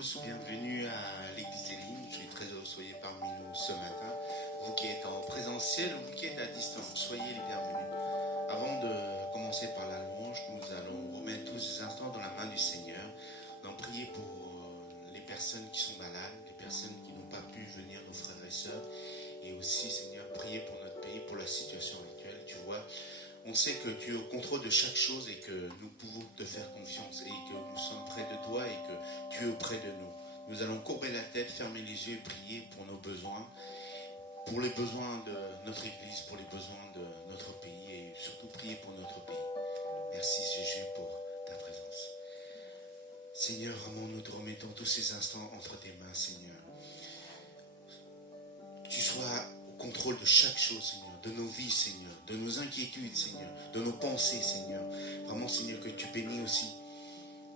tous, bienvenue à l'église Elim. Je suis très heureux que vous soyez parmi nous ce matin. Vous qui êtes en présentiel, vous qui êtes à distance, soyez les bienvenus. Avant de commencer par la louange, nous allons remettre tous ces instants dans la main du Seigneur. Nous allons prier pour les personnes qui sont malades, les personnes qui n'ont pas pu venir, nos frères et sœurs. Et aussi, Seigneur, prier pour notre pays, pour la situation actuelle. Tu vois, on sait que tu es au contrôle de chaque chose et que nous pouvons te faire confiance et que nous sommes près de toi et que tu es auprès de nous. Nous allons courber la tête, fermer les yeux et prier pour nos besoins, pour les besoins de notre Église, pour les besoins de notre pays et surtout prier pour notre pays. Merci Jésus pour ta présence. Seigneur, vraiment nous te remettons tous ces instants entre tes mains, Seigneur. Que tu sois au contrôle de chaque chose, Seigneur, de nos vies, Seigneur, de nos inquiétudes, Seigneur, de nos pensées, Seigneur. Vraiment, Seigneur, que tu bénis aussi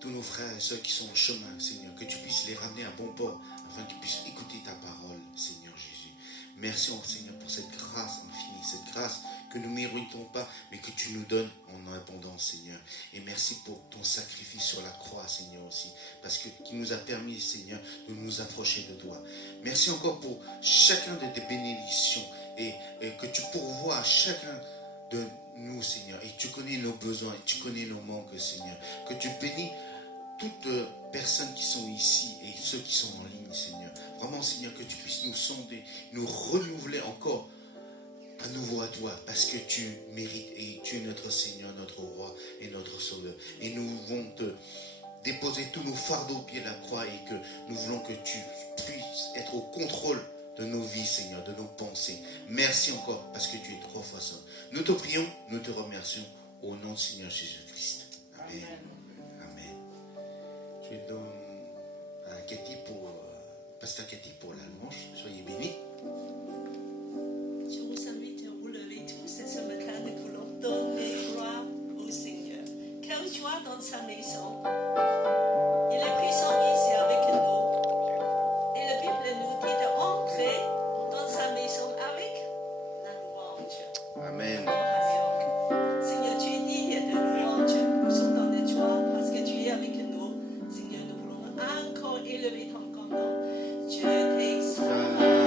tous nos frères et sœurs qui sont en chemin, Seigneur, que tu puisses les ramener à bon port, afin qu'ils puissent écouter ta parole, Seigneur Jésus. Merci, Seigneur, pour cette grâce infinie, cette grâce que nous ne méritons pas, mais que tu nous donnes en abondance, Seigneur. Et merci pour ton sacrifice sur la croix, Seigneur, aussi, parce que qui nous a permis, Seigneur, de nous approcher de toi. Merci encore pour chacun de tes bénédictions et que tu pourvois à chacun de nous, Seigneur. Et tu connais nos besoins, et tu connais nos manques, Seigneur. Que tu bénis toutes personnes qui sont ici et ceux qui sont en ligne, Seigneur. Vraiment, Seigneur, que tu puisses nous sonder, nous renouveler encore à nouveau à toi, parce que tu mérites et tu es notre Seigneur, notre Roi et notre Sauveur. Et nous voulons te déposer tous nos fardeaux au pied de la croix et que nous voulons que tu puisses être au contrôle de nos vies, Seigneur, de nos pensées. Merci encore parce que tu es trop facile. Nous te prions, nous te remercions au nom du Seigneur Jésus-Christ. Amen. Amen. Je donne à Cathy Pasteur Cathy pour la louange. Soyez bénis. Je vous invite à vous lever tous et ce matin nous voulons donner gloire au Seigneur. Quelle joie dans sa maison. Il est présent ici avec nous. Et la Bible nous dit d'entrer dans sa maison avec la louange. Amen. Seigneur, tu es digne de louange. Nous sommes dans la joie parce que tu es avec nous. Seigneur, nous voulons encore élever ton nom. Je t'exalte.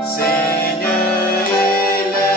Seigneur, élève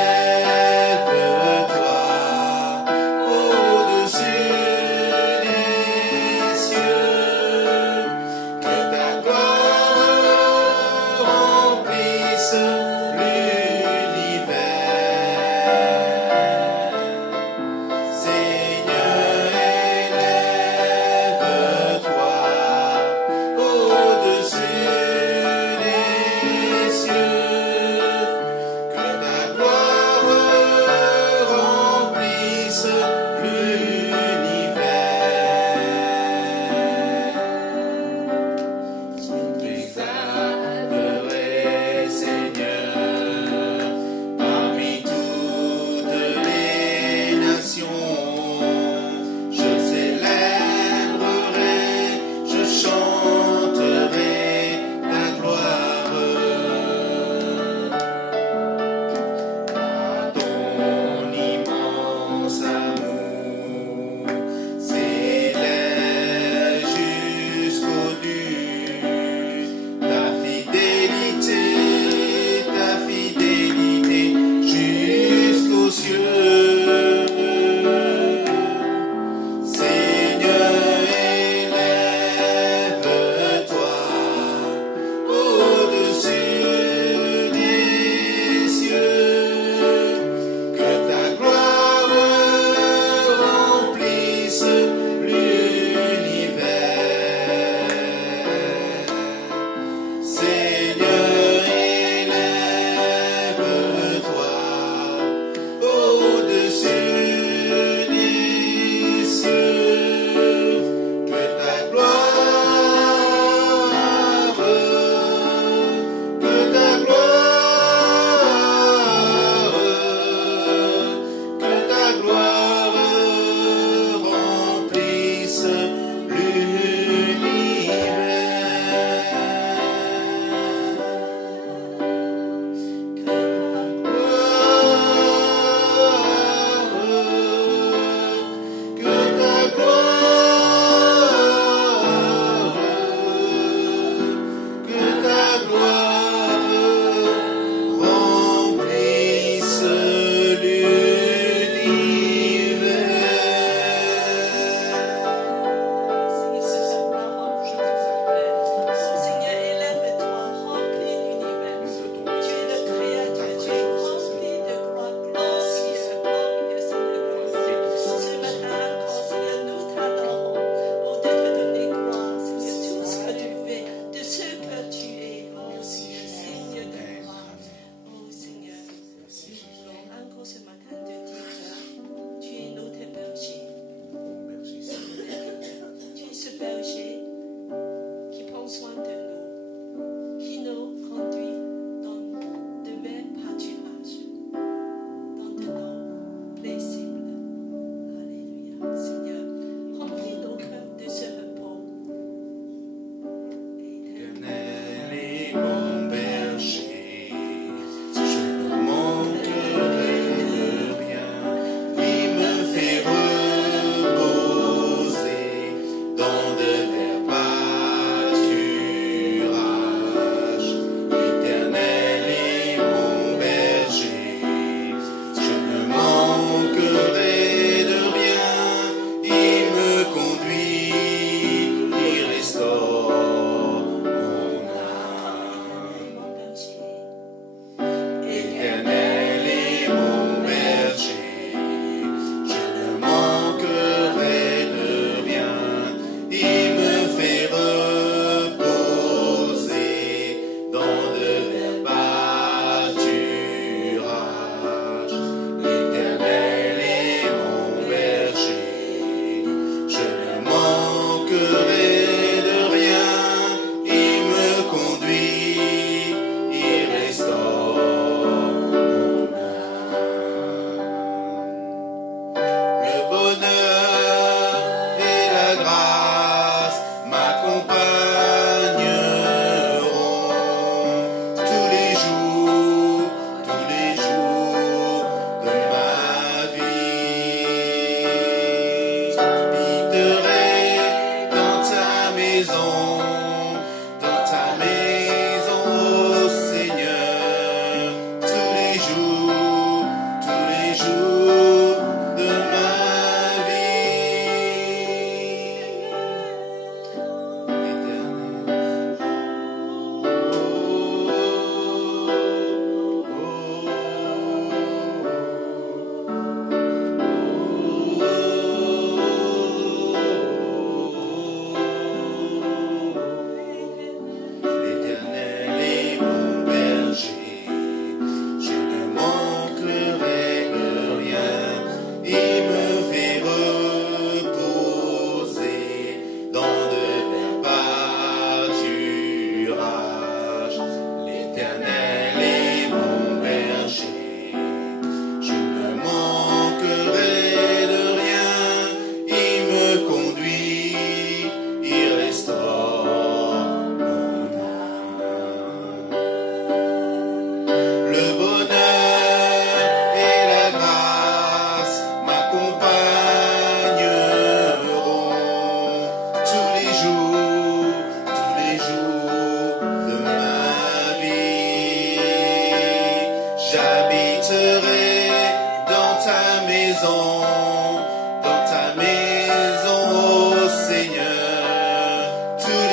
maison, oh Seigneur, tous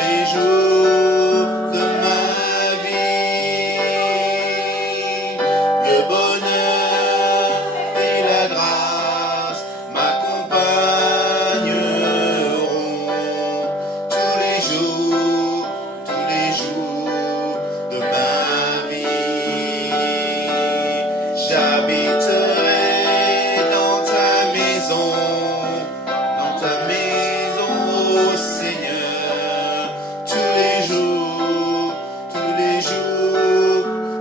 les jours de ma vie. Le bonheur et la grâce m'accompagneront tous les jours de ma vie. J'habiterai dans ta maison, oh Seigneur, tous les jours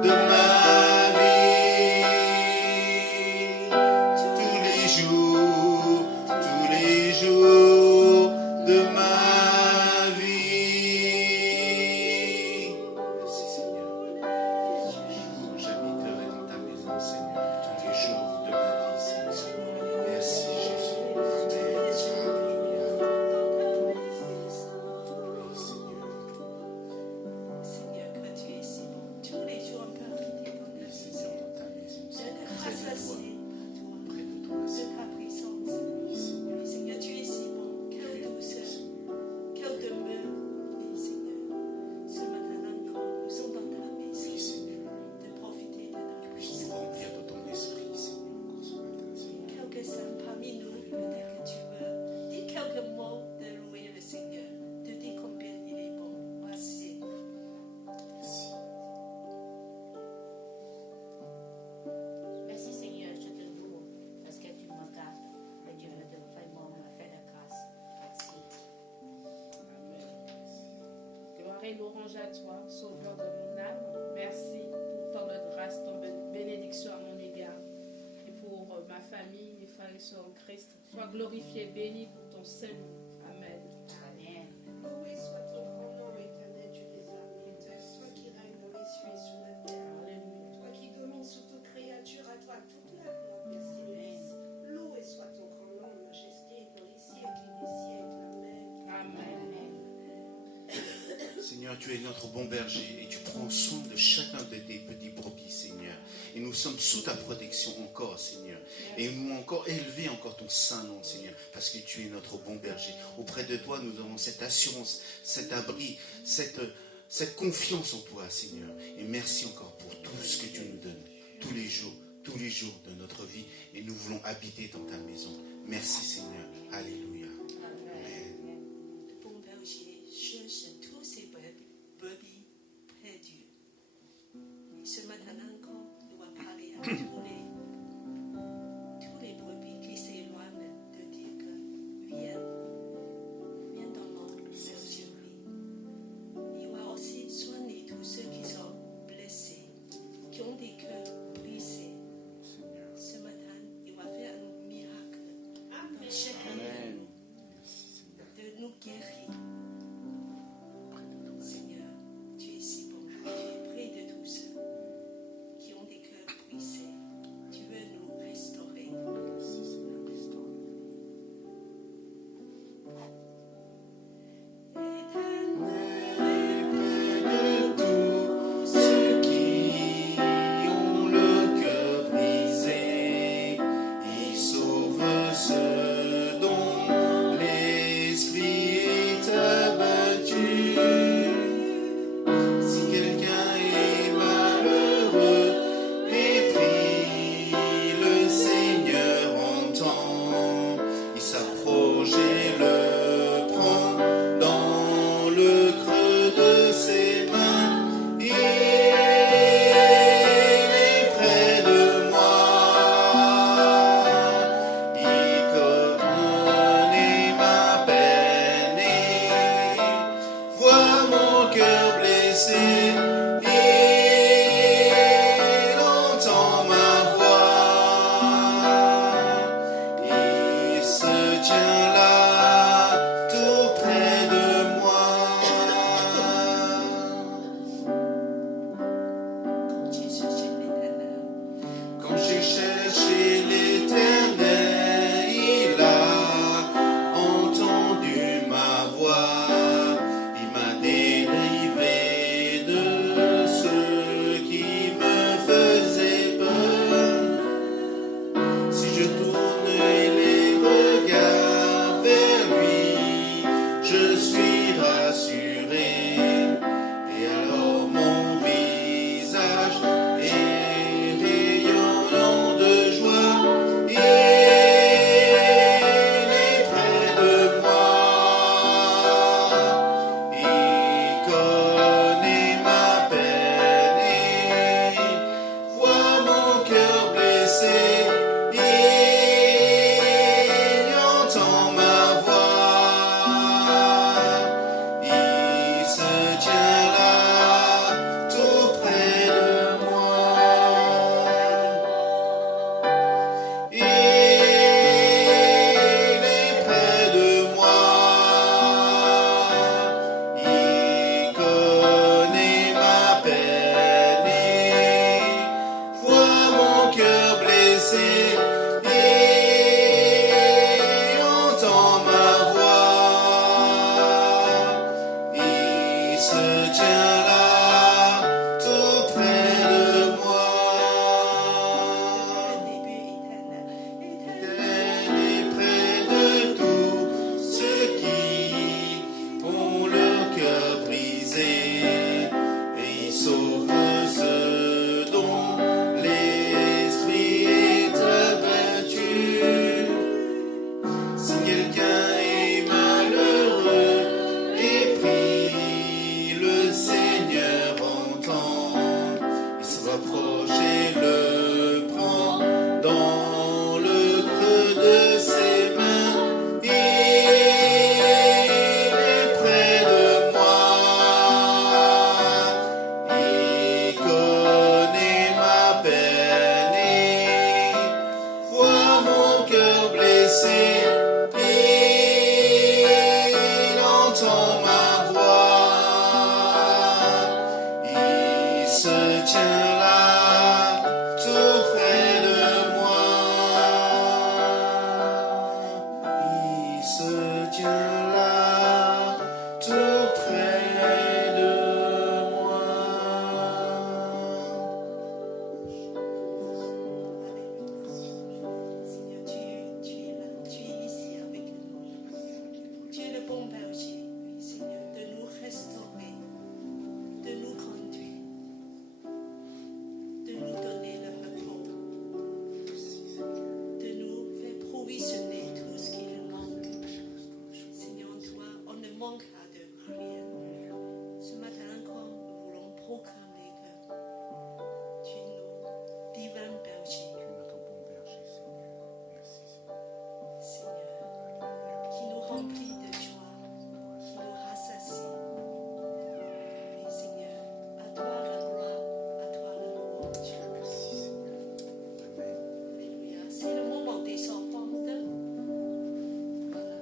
de ma vie. Tous les jours de ma vie. Merci Seigneur. J'habiterai dans ta maison, Seigneur, tous les jours de ma vie, Seigneur. Merci Jésus. Seigneur, que tu es si bon. Tous les jours, on peut habiter dans ta maison. De te rassasier, Près de toi, de Seigneur. ta puissance. Oui, Seigneur, tu es si bon. Quelle douceur, quelle demeure. Oui, Seigneur. Ce matin encore, nous sommes dans ta Oui, maison. Seigneur. De profiter de ta Puisse nous puissance. remplir de ton esprit, Seigneur, encore ce matin, Seigneur. Quelques-uns parmi nous, peut-être que tu veux dire quelques mots de louer le Seigneur, de dire combien il est bon. Merci. Merci. Merci Seigneur, je te loue parce que tu me gardes. Et Dieu de vraiment me fait la grâce. Merci. Gloire et louange à toi, sauveur de mon âme. Merci pour tant de grâce, tant de bénédiction à mon égard. Et pour ma famille, mes frères et sœurs en Christ. Sois glorifié, béni pour ton salut. Amen. Amen. Loué soit ton grand nom, éternel Dieu des armées. Toi qui règnes dans les cieux et sur la terre. Alléluia. Toi qui domines sur toute créature, à toi toute la gloire, Père céleste. Loué soit ton grand nom, majesté, dans les siècles et des siècles. Amen. Amen. Seigneur, tu es notre bon berger et tu prends soin de chacun de tes petits brebis, Seigneur. Et nous sommes sous ta protection encore, Seigneur. Et nous encore élevé encore ton saint nom, Seigneur, parce que tu es notre bon berger. Auprès de toi, nous avons cette assurance, cet abri, cette confiance en toi, Seigneur. Et merci encore pour tout ce que tu nous donnes, tous les jours de notre vie. Et nous voulons habiter dans ta maison. Merci, Seigneur. Alléluia. Amen. Le bon berger cherche tous ses brebis perdues. Et ce matin encore, il va parler à tous les brebis qui s'éloignent de dire que viens dans mon bergerie. Il va aussi soigner tous ceux qui sont blessés, qui ont des cœurs brisés. Seigneur. Ce matin, il va faire un miracle dans chacun Amen. de nous guérir. Seigneur, tu es si bon. Tu es près de tous ceux qui ont des cœurs brisés. blessé, il entend ma voix. Il se tient là, tout près de moi. Il est près de moi. Il connaît ma peine et voit mon cœur blessé et entend ma voix. Il se tient là, tout près de moi. Le début éternel. Elle est près de tous ceux qui ont le cœur brisé et il sauve ceux dont l'esprit est abattu. Si quelqu'un est malheureux et prie, le Seigneur entend. Il se rapproche et le prend dans le creux de ses mains. Il est près de moi. Il connaît ma peine et voit mon cœur blessé. Il entend ma voix. Il se tient là, tout près de moi. Il se tient là, tout près de moi. Seigneur, tu es là, tu es ici avec nous. Tu es le bon berger, oui, Seigneur, de nous restaurer, de nous conduire, de nous donner le repos, de nous faire provisionner tout ce qui nous manque. Seigneur, toi, on ne manquera de rien. Ce matin encore, nous voulons proclamer que tu es nos divins bergers. Tu es notre bon berger, Seigneur. Merci, Seigneur. Seigneur, qui nous remplit de joie, qui nous rassasie. Et Seigneur, à toi la gloire, à toi la louange. Merci, Seigneur. Amen. Alléluia. C'est le moment des offrandes. Voilà.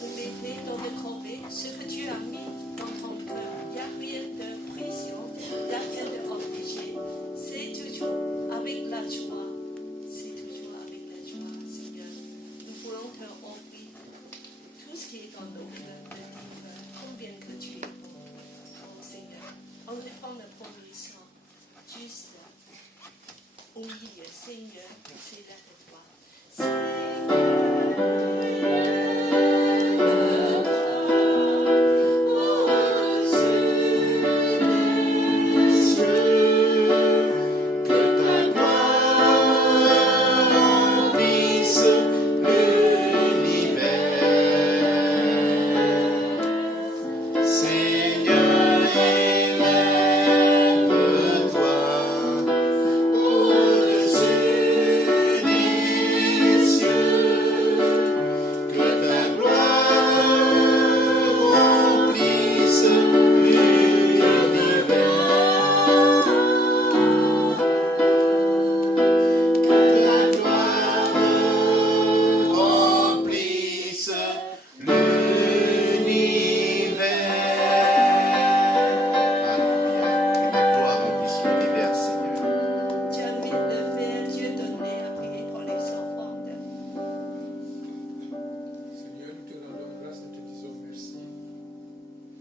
Vous mettez dans le corbeille ce que Dieu a mis dans ton cœur. Il n'y a rien de précieux, il n'y a rien d'obligé. C'est toujours avec la joie. C'est toujours avec la joie, Seigneur. Nous voulons te offrir tout ce qui est dans nos cœurs, de dire combien que tu es bon. Oh Seigneur, on prend le premier sang, juste oublier, Seigneur, c'est là de toi. Que ta gloire remplisse l'univers. Seigneur, élève-toi au-dessus des cieux. Que ta gloire remplisse l'univers. Que la gloire remplisse l'univers. Alléluia. Que ta gloire remplisse l'univers, Seigneur. Tu as mis le faire, Dieu donné à prier pour les offrandes. Seigneur, nous te rendons grâce et te disons merci.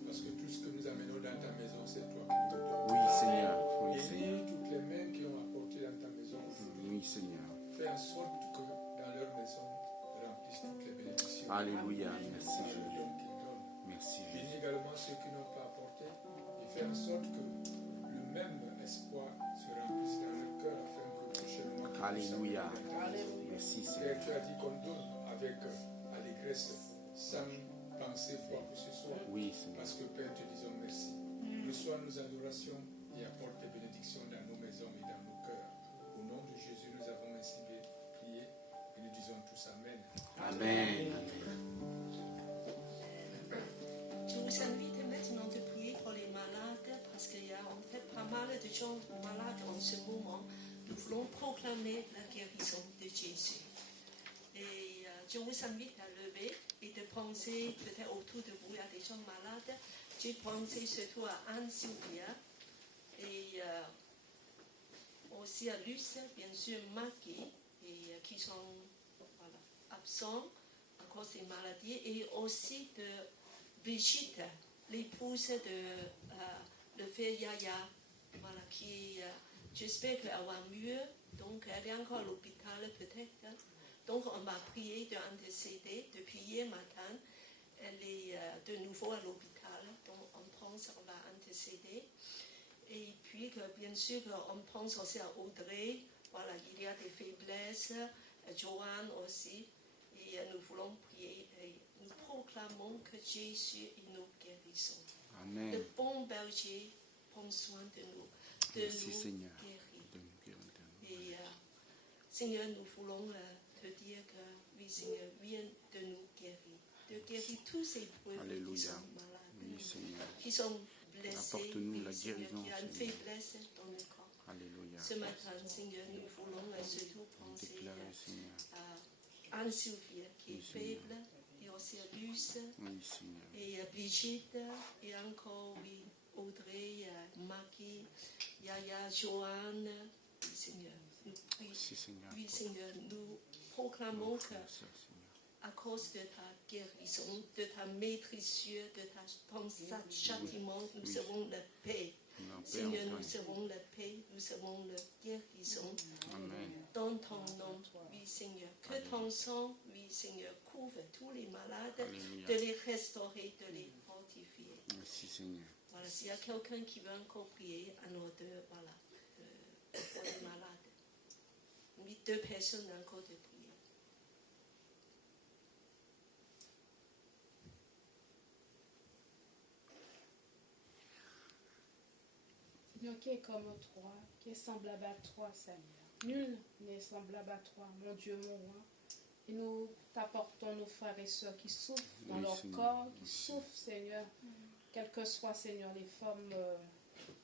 Parce que tout ce que nous amenons dans ta maison, c'est toi qui nous le donnes. Oui, Seigneur. Oui, Seigneur. Bénis toutes les mains qui ont apporté dans ta maison aujourd'hui. Oui, Seigneur. Fais en sorte que dans leur maison remplissent toutes les bénédictions. Alléluia. Merci, C'est le Jésus. don qu'ils donnent. Merci, Bénis Jésus. également ceux qui n'ont pas apporté et fais en sorte que le même espoir se remplisse dans leur cœur afin que prochainement qu'ils puissent Alléluia. entrer dans ta maison. Merci, Père, Seigneur. tu as dit qu'on donne avec allégresse, sans penser quoi que ce soit. Oui, Seigneur. Parce que Père, te disons merci. Reçois nos adorations et apporte tes bénédictions dans nos maisons et dans nos cœurs. Au nom de Amen. Je vous invite maintenant de prier pour les malades parce qu'il y a en fait pas mal de gens malades en ce moment. Nous voulons proclamer la guérison de Jésus. Et je vous invite à lever et de penser peut-être autour de vous, il y a des gens malades. J'ai pensé surtout à Anne-Sylvia et aussi à Luce, bien sûr Maggie, et, qui sont voilà, absents à cause des maladies, et aussi de Brigitte, l'épouse de le frère Yaya, voilà, qui, j'espère qu'elle va mieux, donc elle est encore à l'hôpital peut-être. Donc on va prier d'intercéder depuis hier matin. Elle est de nouveau à l'hôpital, donc on pense qu'on va intercéder. Et puis que bien sûr on pense aussi à Audrey, voilà, il y a des faiblesses, Joanne aussi, et nous voulons prier et nous proclamons que Jésus est nos guérissons. Amen. Le bon berger prend soin de nous, Merci, nous Seigneur. guérir. De nous guérir de nous. Et Seigneur, nous voulons te dire que oui, Seigneur, viens de nous guérir, de guérir tous ces peuples qui Alléluia. sont malades, Oui, Seigneur. qui sont blessés, Apporte-nous oui, la Seigneur, guérison, qui a une Seigneur. faiblesse dans le corps. Alléluia. Ce matin, Seigneur, nous voulons surtout penser Déclarer, Seigneur. à Anne-Sophie qui est Oui, Seigneur. faible, et aussi à Luce, Oui, Seigneur. et à Brigitte, et encore, oui, Audrey, Maggie, Yaya, Joanne, oui, Seigneur. Nous prions. Merci, Seigneur. Oui, Seigneur, nous proclamons Nos que frères et sœurs, Seigneur. à cause de ta guérison, de ta maîtrise, de ton châtiment, nous Oui. serons la paix. Nous en Seigneur, prions. nous serons la paix, nous serons la guérison. Amen. Dans ton nom, oui, Seigneur. Que ton sang, oui, Seigneur, couvre tous les malades, Alléluia. de les restaurer, de les fortifier. Merci, Seigneur. Voilà, s'il y a quelqu'un qui veut encore prier, à nos deux, voilà, pour les malades. Oui, 2 personnes encore de prier. Seigneur, qui est comme toi, qui est semblable à toi, Seigneur. Nul n'est semblable à toi, mon Dieu, mon roi. Et nous t'apportons nos frères et sœurs qui souffrent dans Oui, leur Seigneur. corps, qui souffrent, Seigneur, quelles que soient, Seigneur, les formes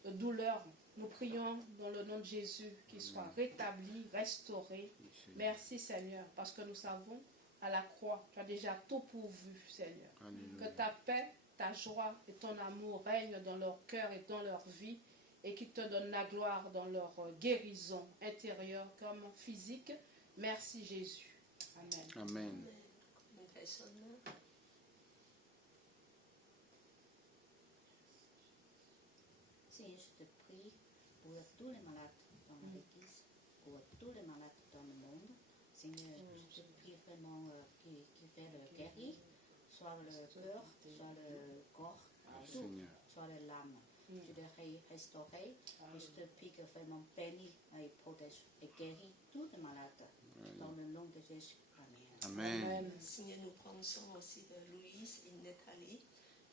de douleur. Nous prions dans le nom de Jésus qu'ils soient rétablis, restaurés. Oui, Seigneur. Merci, Seigneur, parce que nous savons, à la croix, tu as déjà tout pourvu, Seigneur. Alléluia. Que ta paix, ta joie et ton amour règnent dans leur cœur et dans leur vie et qu'ils te donnent la gloire dans leur guérison intérieure comme physique. Merci Jésus. Amen. Amen. Une personne. Seigneur, je te prie pour tous les malades dans l'Église, pour tous les malades dans le monde. Seigneur, je te prie vraiment qu'il fait le guérir, soit le cœur, soit le corps, tout, Seigneur. soit l'âme. Tu devrais restaurer. Et je te prie que vraiment bénis et protège et guéris tous les malades. Dans le nom de Jésus. Amen. Amen. Seigneur, nous pensons aussi de Louise et Nathalie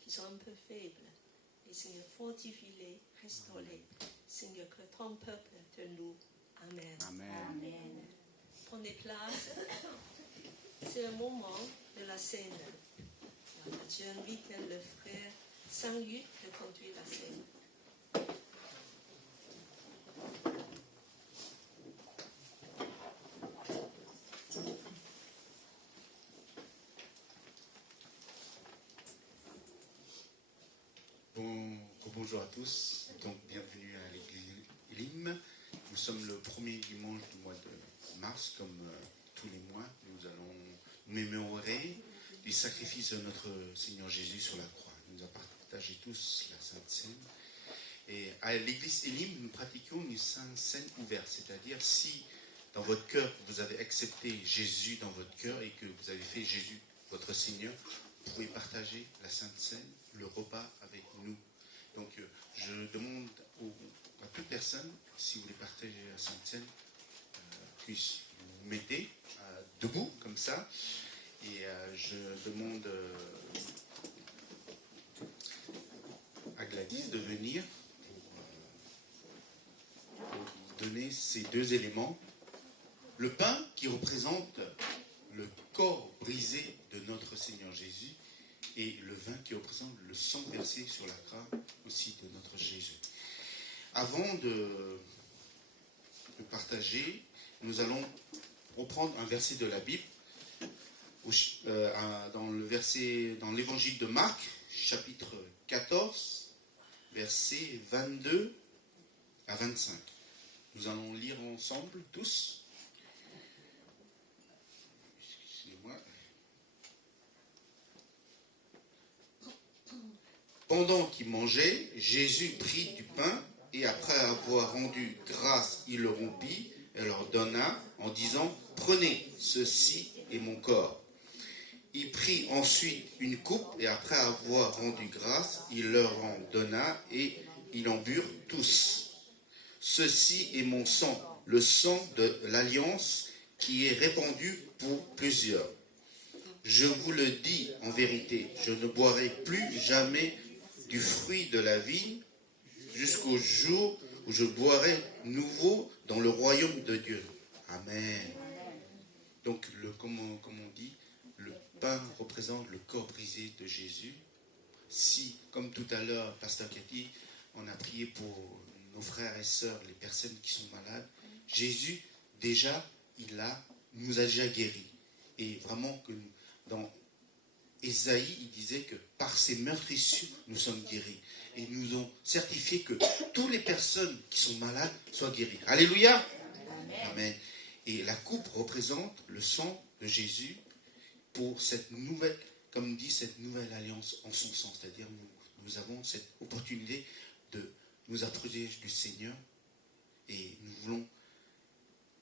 qui sont un peu faibles. Et Seigneur, fortifie-les, restaure-les. Seigneur, que ton peuple te loue. Amen. Amen. Amen. Prenez place. C'est le moment de la scène. Alors, j'invite le frère Saint-Luc de conduire la scène. Bonjour à tous, donc bienvenue à l'église Elim. Nous sommes le premier dimanche du mois de mars, comme tous les mois. Nous allons mémorer les sacrifices de notre Seigneur Jésus sur la croix. Nous avons partagé tous la Sainte Seine. Et à l'église Elim, nous pratiquons une Sainte Seine ouverte, c'est-à-dire si dans votre cœur vous avez accepté Jésus dans votre cœur et que vous avez fait Jésus votre Seigneur, vous pouvez partager la Sainte Seine, le repas avec nous. Donc, je demande à toute personne, si vous voulez partager la Sainte Seine, puisse vous mettez debout, comme ça. Et je demande à Gladys de venir pour donner ces deux éléments. Le pain qui représente le corps brisé de notre Seigneur Jésus et le vin qui représente le sang versé sur la croix aussi de notre Jésus. Avant de partager, nous allons reprendre un verset de la Bible dans l'évangile de Marc, chapitre 14, versets 22 à 25. Nous allons lire ensemble tous. Excusez-moi. Pendant qu'ils mangeaient, Jésus prit du pain et après avoir rendu grâce, il le rompit et leur donna en disant « Prenez, ceci est mon corps ». Il prit ensuite une coupe et après avoir rendu grâce, il leur en donna et ils en burent tous. Ceci est mon sang, le sang de l'alliance qui est répandu pour plusieurs. Je vous le dis en vérité, je ne boirai plus jamais du fruit de la vigne jusqu'au jour où je boirai nouveau dans le royaume de Dieu. Amen. Donc, comme on dit, le pain représente le corps brisé de Jésus. Si, comme tout à l'heure, Pasteur Cathy, on a prié pour nos frères et sœurs, les personnes qui sont malades, Jésus, déjà, nous a déjà guéris. Et vraiment, que dans Ésaïe, il disait que par ses meurtrissures, nous sommes guéris. Et nous ont certifié que toutes les personnes qui sont malades soient guéries. Alléluia. Amen. Amen. Et la coupe représente le sang de Jésus pour cette nouvelle, comme dit, cette nouvelle alliance en son sang. C'est-à-dire, nous avons cette opportunité de nous approcher du Seigneur et nous voulons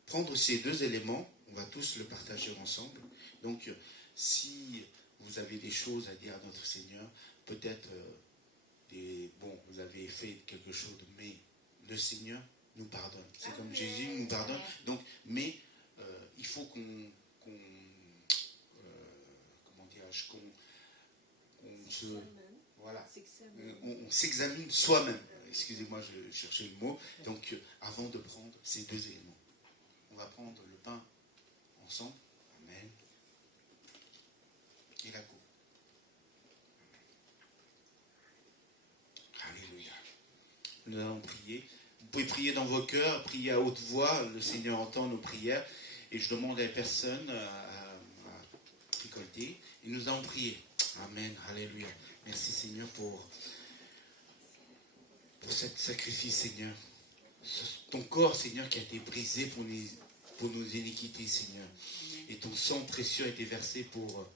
prendre ces deux éléments, on va tous le partager ensemble. Donc, si vous avez des choses à dire à notre Seigneur, peut-être, vous avez fait quelque chose, mais le Seigneur nous pardonne. C'est comme Jésus nous pardonne. Donc, mais il faut qu'on on s'examine soi-même. Excusez-moi, je cherchais le mot. Donc, avant de prendre ces deux éléments, on va prendre le pain ensemble. Amen. Et la coupe. Alléluia. Nous allons prier. Vous pouvez prier dans vos cœurs, prier à haute voix. Le Seigneur entend nos prières. Et je demande à la personne à récolter. Et nous allons prier. Amen. Alléluia. Merci Seigneur pour ce sacrifice, Seigneur. Ton corps, Seigneur, qui a été brisé pour nos iniquités, Seigneur. Et ton sang précieux a été versé pour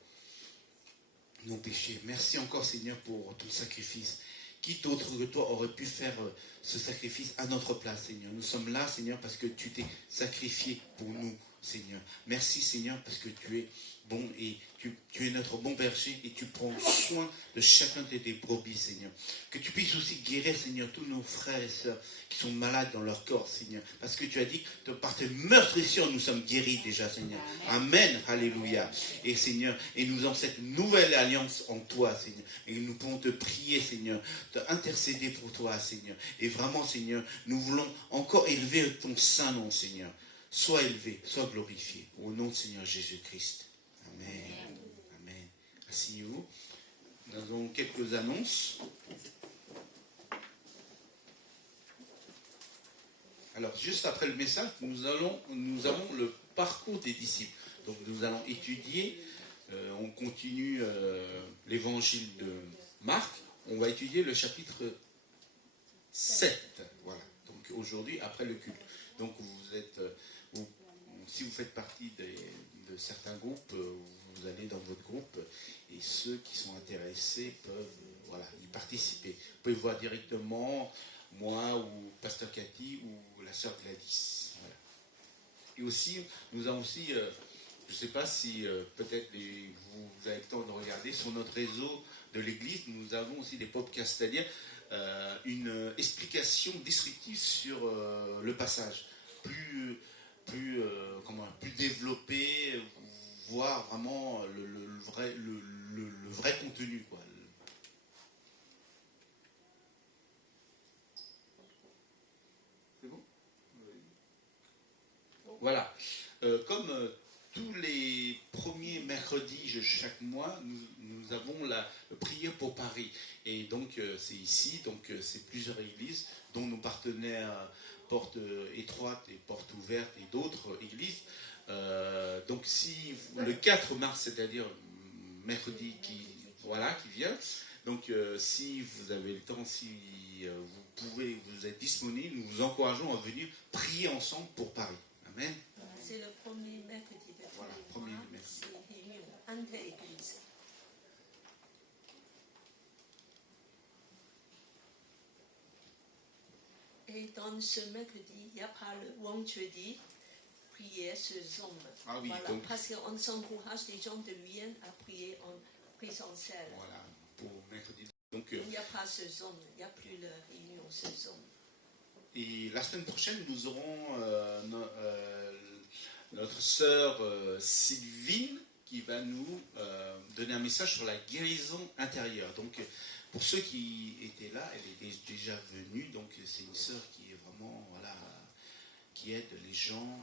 nos péchés. Merci encore, Seigneur, pour ton sacrifice. Qui d'autre que toi aurait pu faire ce sacrifice à notre place, Seigneur? Nous sommes là, Seigneur, parce que tu t'es sacrifié pour nous, Seigneur. Merci, Seigneur, parce que tu es bon et tu es notre bon berger et tu prends soin de chacun de tes brebis, Seigneur. Que tu puisses aussi guérir, Seigneur, tous nos frères et sœurs qui sont malades dans leur corps, Seigneur. Parce que tu as dit que par tes meurtrissures, nous sommes guéris déjà, Seigneur. Amen. Alléluia. Et Seigneur, et nous avons cette nouvelle alliance en toi, Seigneur. Et nous pouvons te prier, Seigneur, d'intercéder pour toi, Seigneur. Et vraiment, Seigneur, nous voulons encore élever ton saint nom, Seigneur. Sois élevé, sois glorifié. Au nom de Seigneur Jésus-Christ. Amen. Amen. Asseyez-vous. Nous avons quelques annonces. Alors, juste après le message, nous avons le parcours des disciples. Donc, nous allons étudier, on continue l'évangile de Marc. On va étudier le chapitre 7. Voilà. Donc, aujourd'hui, après le culte. Donc, si vous faites partie de certains groupes, vous allez dans votre groupe et ceux qui sont intéressés peuvent y participer. Vous pouvez voir directement moi ou Pasteur Cathy ou la sœur Gladys. Voilà. Et aussi, nous avons aussi, je ne sais pas si peut-être vous avez le temps de regarder, sur notre réseau de l'église, nous avons aussi des podcasts, c'est-à-dire une explication descriptive sur le passage. Plus développé, voir vraiment le vrai contenu, quoi. C'est bon? Voilà. Comme tous les premier mercredi de chaque mois, nous avons la prière pour Paris. Et donc, c'est ici, donc c'est plusieurs églises, dont nos partenaires Porte Étroite et Porte Ouverte et d'autres églises. Donc, si le 4 mars, c'est-à-dire mercredi qui vient, donc si vous avez le temps, si vous êtes disponible, nous vous encourageons à venir prier ensemble pour Paris. Amen. C'est le premier mercredi de Voilà, tous les premier mois, mercredi. c'est une réunion inter-église. Et dans ce mercredi, il n'y a pas le vendredi, prière sur Zoom. Ah oui, Voilà, donc- parce qu'on s'encourage les gens de Luynes à prier en présentiel. Voilà, pour mercredi. Donc, Il n'y a pas ce Zoom, il n'y a plus de réunion sur Zoom. et la semaine prochaine, nous aurons notre sœur Sylvine qui va nous donner un message sur la guérison intérieure. Donc, pour ceux qui étaient là, elle est déjà venue. Donc, c'est une sœur qui est vraiment, voilà, qui aide les gens,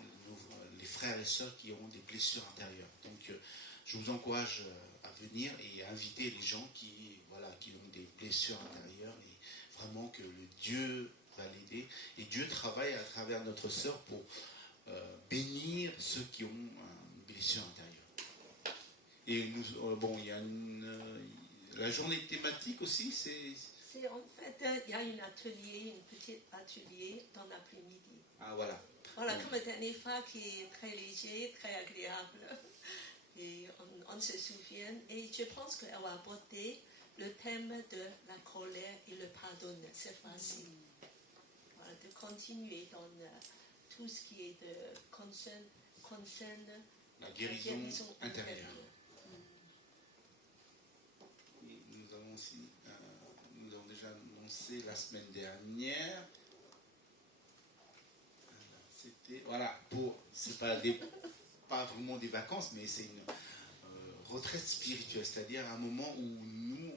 les frères et sœurs qui ont des blessures intérieures. Donc, je vous encourage à venir et à inviter les gens qui ont des blessures intérieures et vraiment que le Dieu va l'aider. Et Dieu travaille à travers notre sœur pour bénir ceux qui ont une blessure intérieure. Et nous, il y a la journée thématique aussi, C'est en fait, il y a un petit atelier dans l'après-midi. Ah voilà. Voilà, comme la dernière fois, qui est très léger, très agréable. Et on se souvient. Et je pense qu'elle va aborder le thème de la colère et le pardon cette fois-ci. Voilà, de continuer dans tout ce qui est de concerne La guérison intérieure. Et nous avons aussi, nous avons déjà annoncé la semaine dernière. C'était, voilà, c'est pas vraiment des vacances, mais c'est une retraite spirituelle, c'est-à-dire un moment où nous,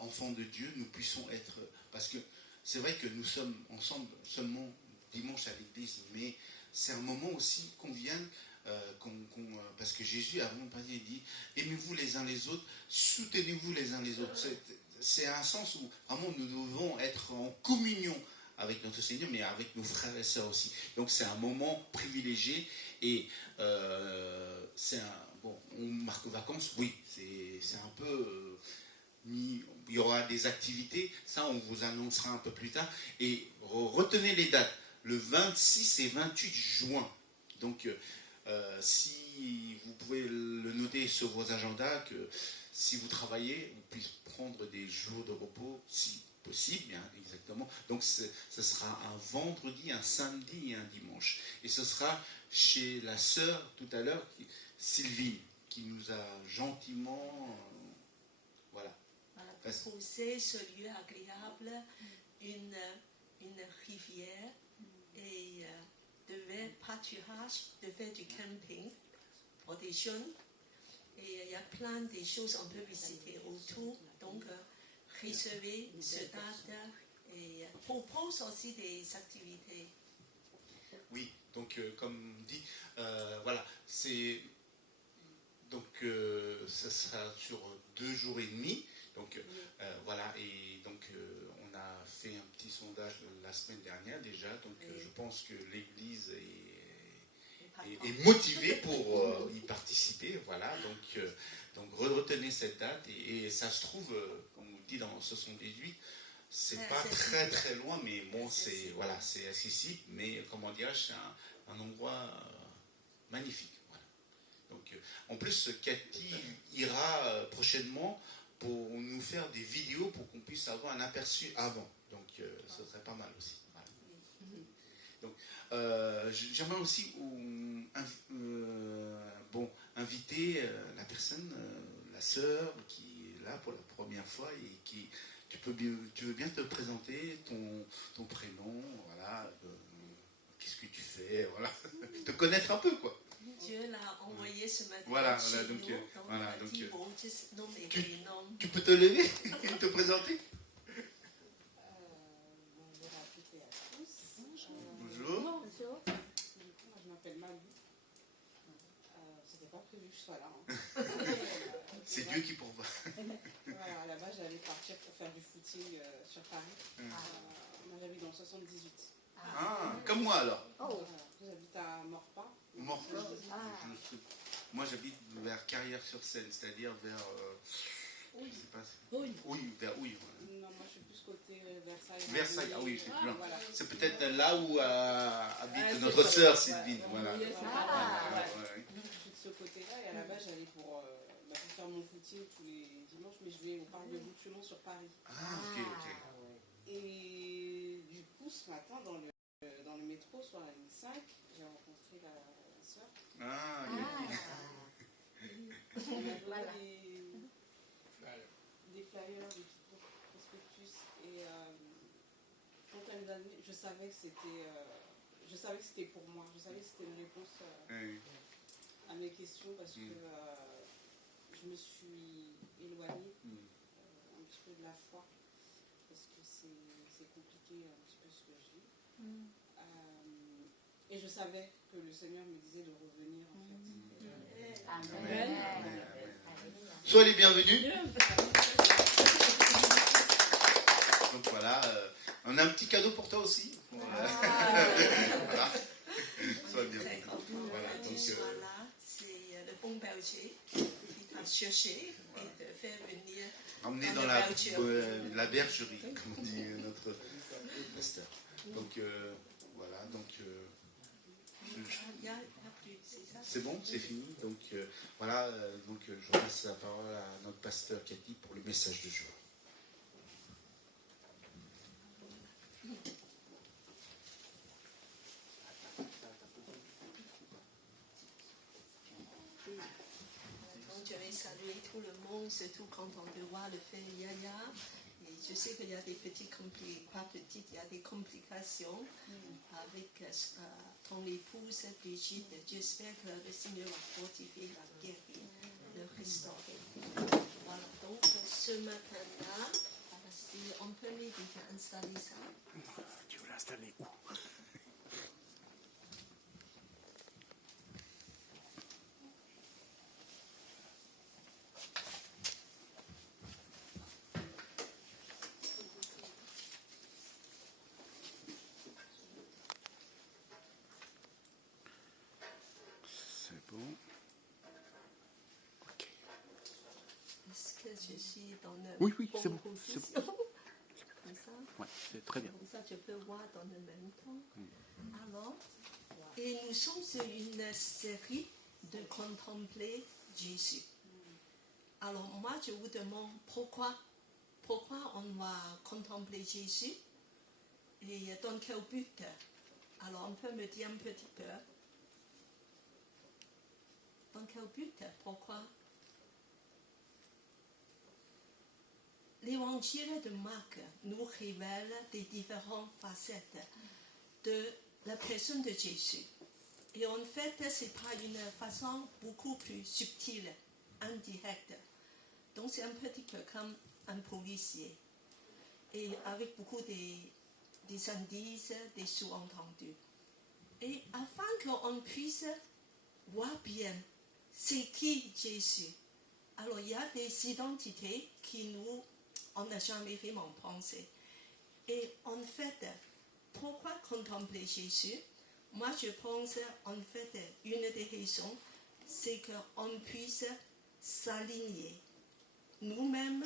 enfants de Dieu, nous puissions être, parce que c'est vrai que nous sommes ensemble seulement dimanche à l'église, mais c'est un moment aussi qu'on vienne, parce que Jésus, avant de partir, il dit, aimez-vous les uns les autres, soutenez-vous les uns les autres. C'est un sens où vraiment nous devons être en communion avec notre Seigneur, mais avec nos frères et sœurs aussi. Donc c'est un moment privilégié et on marque vacances, oui, c'est un peu il y aura des activités, ça on vous annoncera un peu plus tard, et retenez les dates, le 26 et 28 juin. Donc si vous pouvez le noter sur vos agendas, que si vous travaillez, vous puissiez prendre des jours de repos, si possible, hein, exactement. Donc ce sera un vendredi, un samedi et un dimanche. Et ce sera chez la sœur tout à l'heure, Sylvie, qui nous a gentiment proposer ce lieu agréable, une rivière et de faire pâturage, de faire du camping pour des jeunes. Et il y a plein de choses qu'on peut visiter autour. Donc, réserver ce date et propose aussi des activités. Oui, donc comme dit, voilà, c'est donc ça sera sur 2 jours et demi. Donc voilà, et donc on a fait un petit sondage la semaine dernière déjà. Donc je pense que l'Église est motivée pour y participer. Voilà, donc retenez cette date et ça se trouve, comme on dit dans 78. C'est pas très très loin, mais bon, c'est accessible, mais comment dire, c'est un endroit magnifique. Voilà. Donc, en plus, Cathy ira prochainement pour nous faire des vidéos pour qu'on puisse avoir un aperçu avant. Donc, ce serait pas mal aussi. Voilà. Donc, j'aimerais aussi inviter la personne, la sœur qui est là pour la première fois et qui tu veux bien te présenter ton prénom, voilà, qu'est-ce que tu fais, voilà, te connaître un peu, quoi. Dieu l'a envoyé ce matin. Voilà, chez donc, nous, voilà, donc juste nommer tu- les noms. tu peux te lever et te présenter. Bonjour à toutes et à tous. Bonjour. Bonjour. Moi, je m'appelle Malu. Ça fait c'était pas prévu que je sois là. Hein. C'est Dieu qui pourvoit. Voilà, à la base, j'allais partir pour faire du footing sur Paris. Moi, j'habite dans le 78. Ah, comme moi alors. Oh, Voilà, j'habite à Morpa. Morpa. ah, Moi j'habite vers Carrière-sur-Seine, c'est-à-dire vers. Oui. Je sais pas. Oui. Oui, vers Houille. Voilà. Non, moi, je suis plus côté Versailles. Versailles, ah oui, c'est plus loin. Voilà. C'est peut-être là où habite Ah, notre c'est sœur pas- Sylvine. ouais, Voilà. oui, c'est pas Ah. mal, ouais. Ouais, ouais. Je suis de ce côté-là et à la base, j'allais pour faire mon footing tous les dimanches, mais je vais au parc de Bouchemont sur Paris. Ah, ok, ok. Et du coup, ce matin, dans le métro, sur la ligne 5, j'ai rencontré la sœur. Ah, Elle m'a donné Voilà. des flyers, des petits prospectus. Et quand elle me donnait, je savais que c'était pour moi. Je savais que c'était une réponse oui. à mes questions parce que je me suis éloignée un petit peu de la foi parce que c'est compliqué un petit peu ce que je vis. Et je savais que le Seigneur me disait de revenir en fait. Amen. Amen. Alléluia. Sois les bienvenus. Donc voilà, on a un petit cadeau pour toi aussi. Voilà. Sois Très bienvenu. content Voilà, que tu donc, sois là. C'est le bon berger qui t'a cherché et de faire venir. Emmené Dans dans la bergerie. la bergerie, comme on dit notre pasteur. Donc voilà, donc Il n'y a plus, c'est ça? c'est bon, c'est fini. Donc voilà, donc je passe la parole à notre pasteur Cathy pour le message de joie. Donc, je vais saluer tout le monde, surtout quand on te voit le faire Yaya. Et je sais qu'il y a des petites complications, pas petites, il y a des complications avec ton épouse Brigitte. J'espère que le Seigneur va fortifier, va guérir, le restaurer. Voilà, donc ce matin-là, si on peut m'aider à installer ça. Tu veux l'installer où? C'est bon. Ok. Est-ce que je suis dans le Oui, oui, bon c'est bon, position? c'est bon. Comme ça. Ouais, c'est très bien. Comme ça, je peux voir dans le même temps. Alors, et nous sommes sur une série de contempler Jésus. Alors, moi, je vous demande pourquoi on va contempler Jésus et dans quel but? Alors, on peut me dire un petit peu. Dans quel but? Pourquoi? L'évangile de Marc nous révèle des différentes facettes de la personne de Jésus. Et en fait, c'est par une façon beaucoup plus subtile, indirecte. Donc c'est un petit peu comme un policier. Et avec beaucoup des indices, des sous-entendus. Et afin qu'on puisse voir bien c'est qui Jésus. Alors il y a des identités qui on n'a jamais vraiment pensé. Et en fait, pourquoi contempler Jésus? Moi, je pense, en fait, une des raisons, c'est qu'on puisse s'aligner nous-mêmes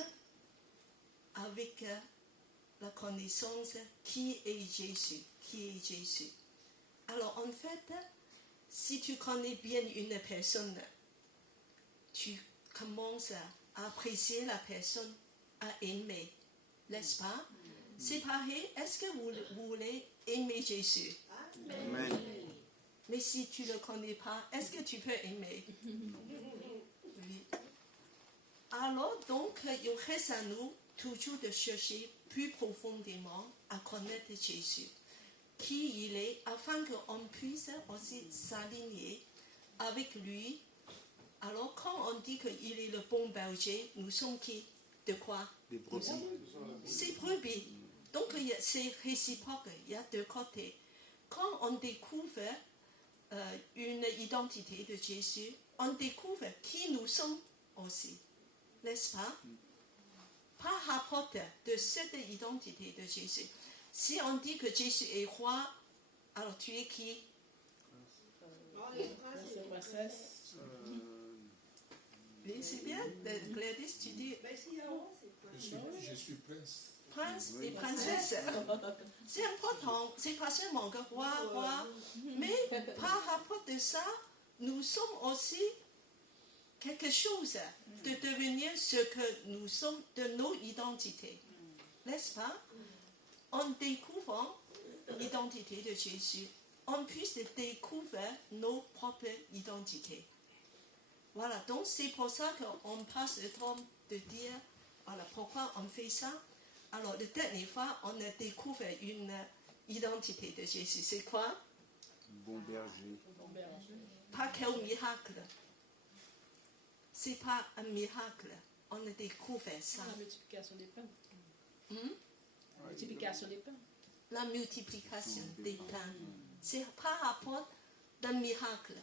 avec la connaissance qui est Jésus, Alors, en fait, si tu connais bien une personne, tu commences à apprécier la personne, à aimer, n'est-ce pas? C'est pareil, est-ce que vous voulez aimer Jésus? Amen. Mais si tu ne le connais pas, est-ce que tu peux aimer? Oui. Alors, donc, il reste à nous toujours de chercher plus profondément à connaître Jésus, qui il est, afin qu'on puisse aussi s'aligner avec lui. Alors, quand on dit qu'il est le bon berger, nous sommes qui? De quoi? Des brebis. C'est brebis. Donc, c'est réciproque, il y a deux côtés. Quand on découvre une l'identité de Jésus, on découvre qui nous sommes aussi. N'est-ce pas? Par rapport de cette identité de Jésus. Si on dit que Jésus est roi, alors tu es qui? C'est princesse. Oui, c'est bien. Gladys, tu dis Ben, s'il y a un roi, c'est quoi? Je suis prince. prince et princesse. C'est important. C'est pas seulement que roi, mais par rapport de ça, nous sommes aussi quelque chose de devenir ce que nous sommes de nos identités. N'est-ce pas? En découvrant l'identité de Jésus, on puisse découvrir nos propres identités. Voilà, donc c'est pour ça qu'on passe le temps de dire, voilà, pourquoi on fait ça. Alors, la dernière fois, on a découvert une identité de Jésus. C'est quoi? Bon berger. Pas quel miracle. C'est pas un miracle. On a découvert ça. La multiplication des pains. Hmm? Multiplication des pains. La multiplication des pains. C'est par rapport d'un miracle.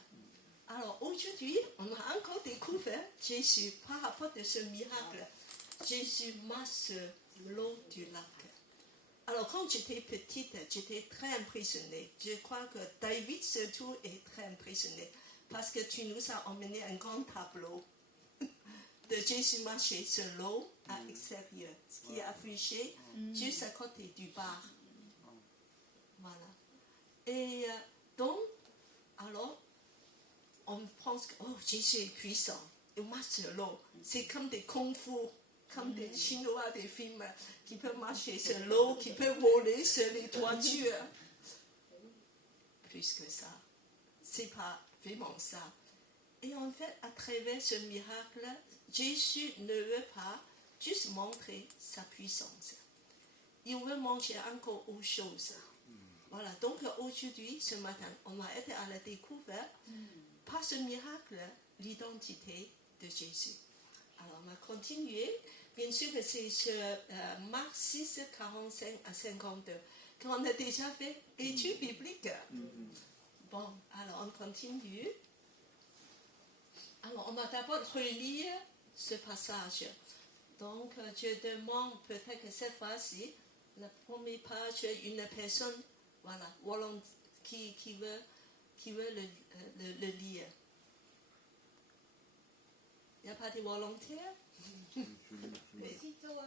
Alors aujourd'hui, on a encore découvert Jésus par rapport de ce miracle. Jésus marche sur l'eau du lac. Alors quand j'étais petite, j'étais très impressionnée. Je crois que David surtout est très impressionné parce que tu nous as emmené un grand tableau de Jésus marcher sur l'eau à l'extérieur, ce qui est affiché juste à côté du bar. Voilà. Et donc, alors, on pense que Jésus est puissant. Il marche sur l'eau. C'est comme des kung-fu, comme des Chinois, des films qui peuvent marcher sur l'eau, qui peuvent voler sur les toitures. Plus que ça. C'est pas vraiment ça. Et en fait, à travers ce miracle, Jésus ne veut pas juste montrer sa puissance. Il veut montrer encore autre chose. Voilà, donc aujourd'hui, ce matin, on va être à la découverte, par ce miracle, l'identité de Jésus. Alors, on va continuer. Bien sûr que c'est sur Marc 6, 45 à 52, qu'on a déjà fait étude biblique. Bon, alors on continue. Alors, on va d'abord relire ce passage. Donc, je demande peut-être que cette fois-ci, la première page, une personne, voilà, qui veut le lire. Il n'y a pas de volontaires? Aussitôt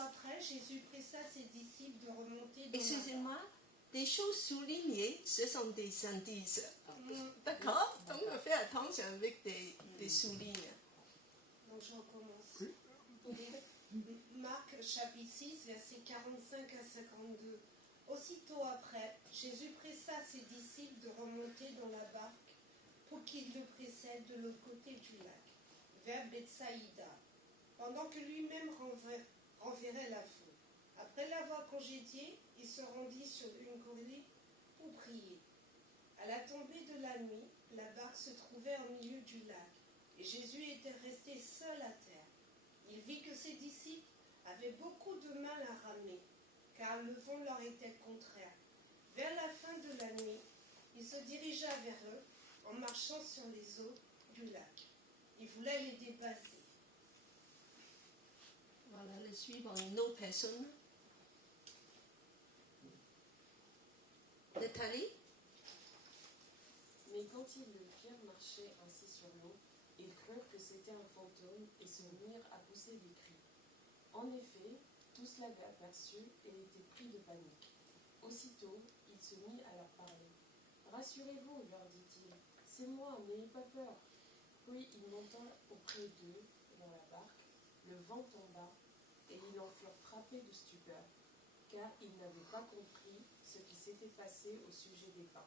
après, Jésus pressa ses disciples de remonter dans Excusez-moi, des choses soulignées, ce sont des indices. D'accord? Donc, on fait attention avec des soulignes. Donc je recommence. Marc chapitre 6, versets 45 à 52. Aussitôt après, Jésus pressa ses disciples de remonter dans la barque pour qu'ils le précèdent de l'autre côté du lac, vers Bethsaïda, pendant que lui-même renverrait la foule. Après l'avoir congédié, il se rendit sur une colline pour prier. À la tombée de la nuit, la barque se trouvait au milieu du lac, et Jésus était resté seul à terre. Il vit que ses disciples avaient beaucoup de mal à ramer, car le vent leur était contraire. Vers la fin de la nuit, il se dirigea vers eux en marchant sur les eaux du lac. Il voulait les dépasser. Voilà, le suivant, une autre personne. Nathalie? Mais quand ils le firent marcher ainsi sur l'eau, ils crurent que c'était un fantôme et se mirent à pousser des cris. En effet, tous l'avaient aperçu et étaient pris de panique. Aussitôt, il se mit à leur parler. « Rassurez-vous, leur dit-il, c'est moi, n'ayez pas peur. » Puis il monta auprès d'eux dans la barque, le vent tomba, et ils en furent frappés de stupeur, car ils n'avaient pas compris ce qui s'était passé au sujet des pains.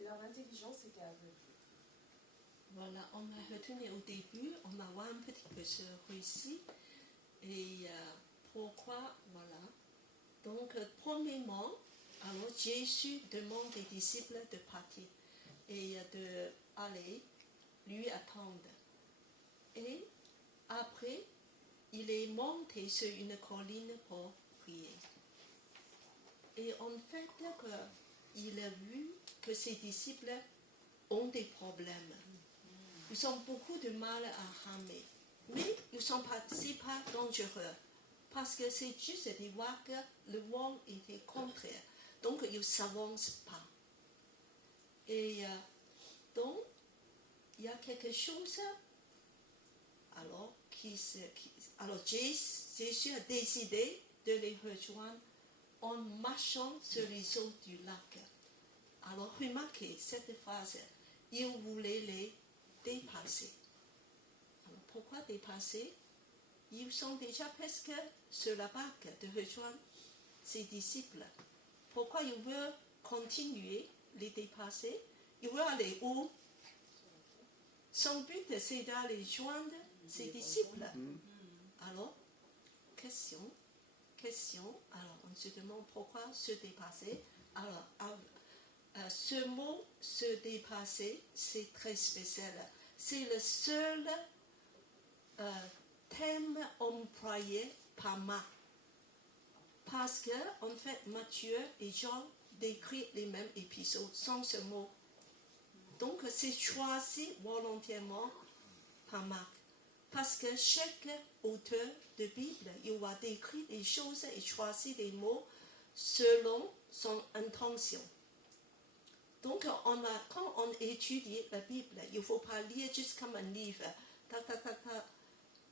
Leur intelligence était aveuglée. Voilà, on va retourner au début, on va voir un petit peu ce récit. Et pourquoi, voilà. Donc, premièrement, alors Jésus demande aux disciples de partir et d'aller lui attendre. Et après, il est monté sur une colline pour prier. Et en fait, il a vu que ses disciples ont des problèmes. Ils ont beaucoup de mal à ramer. Mais ils ne sont pas dangereux. Parce que c'est juste de voir que le vent était contraire. Donc, ils ne s'avancent pas. Et donc, il y a quelque chose. Alors, Jésus a décidé de les rejoindre en marchant sur les eaux du lac. Alors, remarquez cette phrase. Il voulait les dépasser. Alors, pourquoi dépasser? Ils sont déjà presque sur la barque de rejoindre ses disciples. Pourquoi il veut continuer les dépasser? Il veut aller où? Son but, c'est d'aller joindre ses disciples. Alors, question. Alors, on se demande pourquoi se dépasser. Alors, ce mot se dépasser, c'est très spécial. C'est le seul thème employé par Marc. Parce que, en fait, Matthieu et Jean décrivent les mêmes épisodes sans ce mot. Donc, c'est choisi volontairement par Marc. Parce que chaque auteur de Bible, il va décrire des choses et choisir des mots selon son intention. Donc, quand on étudie la Bible, il ne faut pas lire juste comme un livre.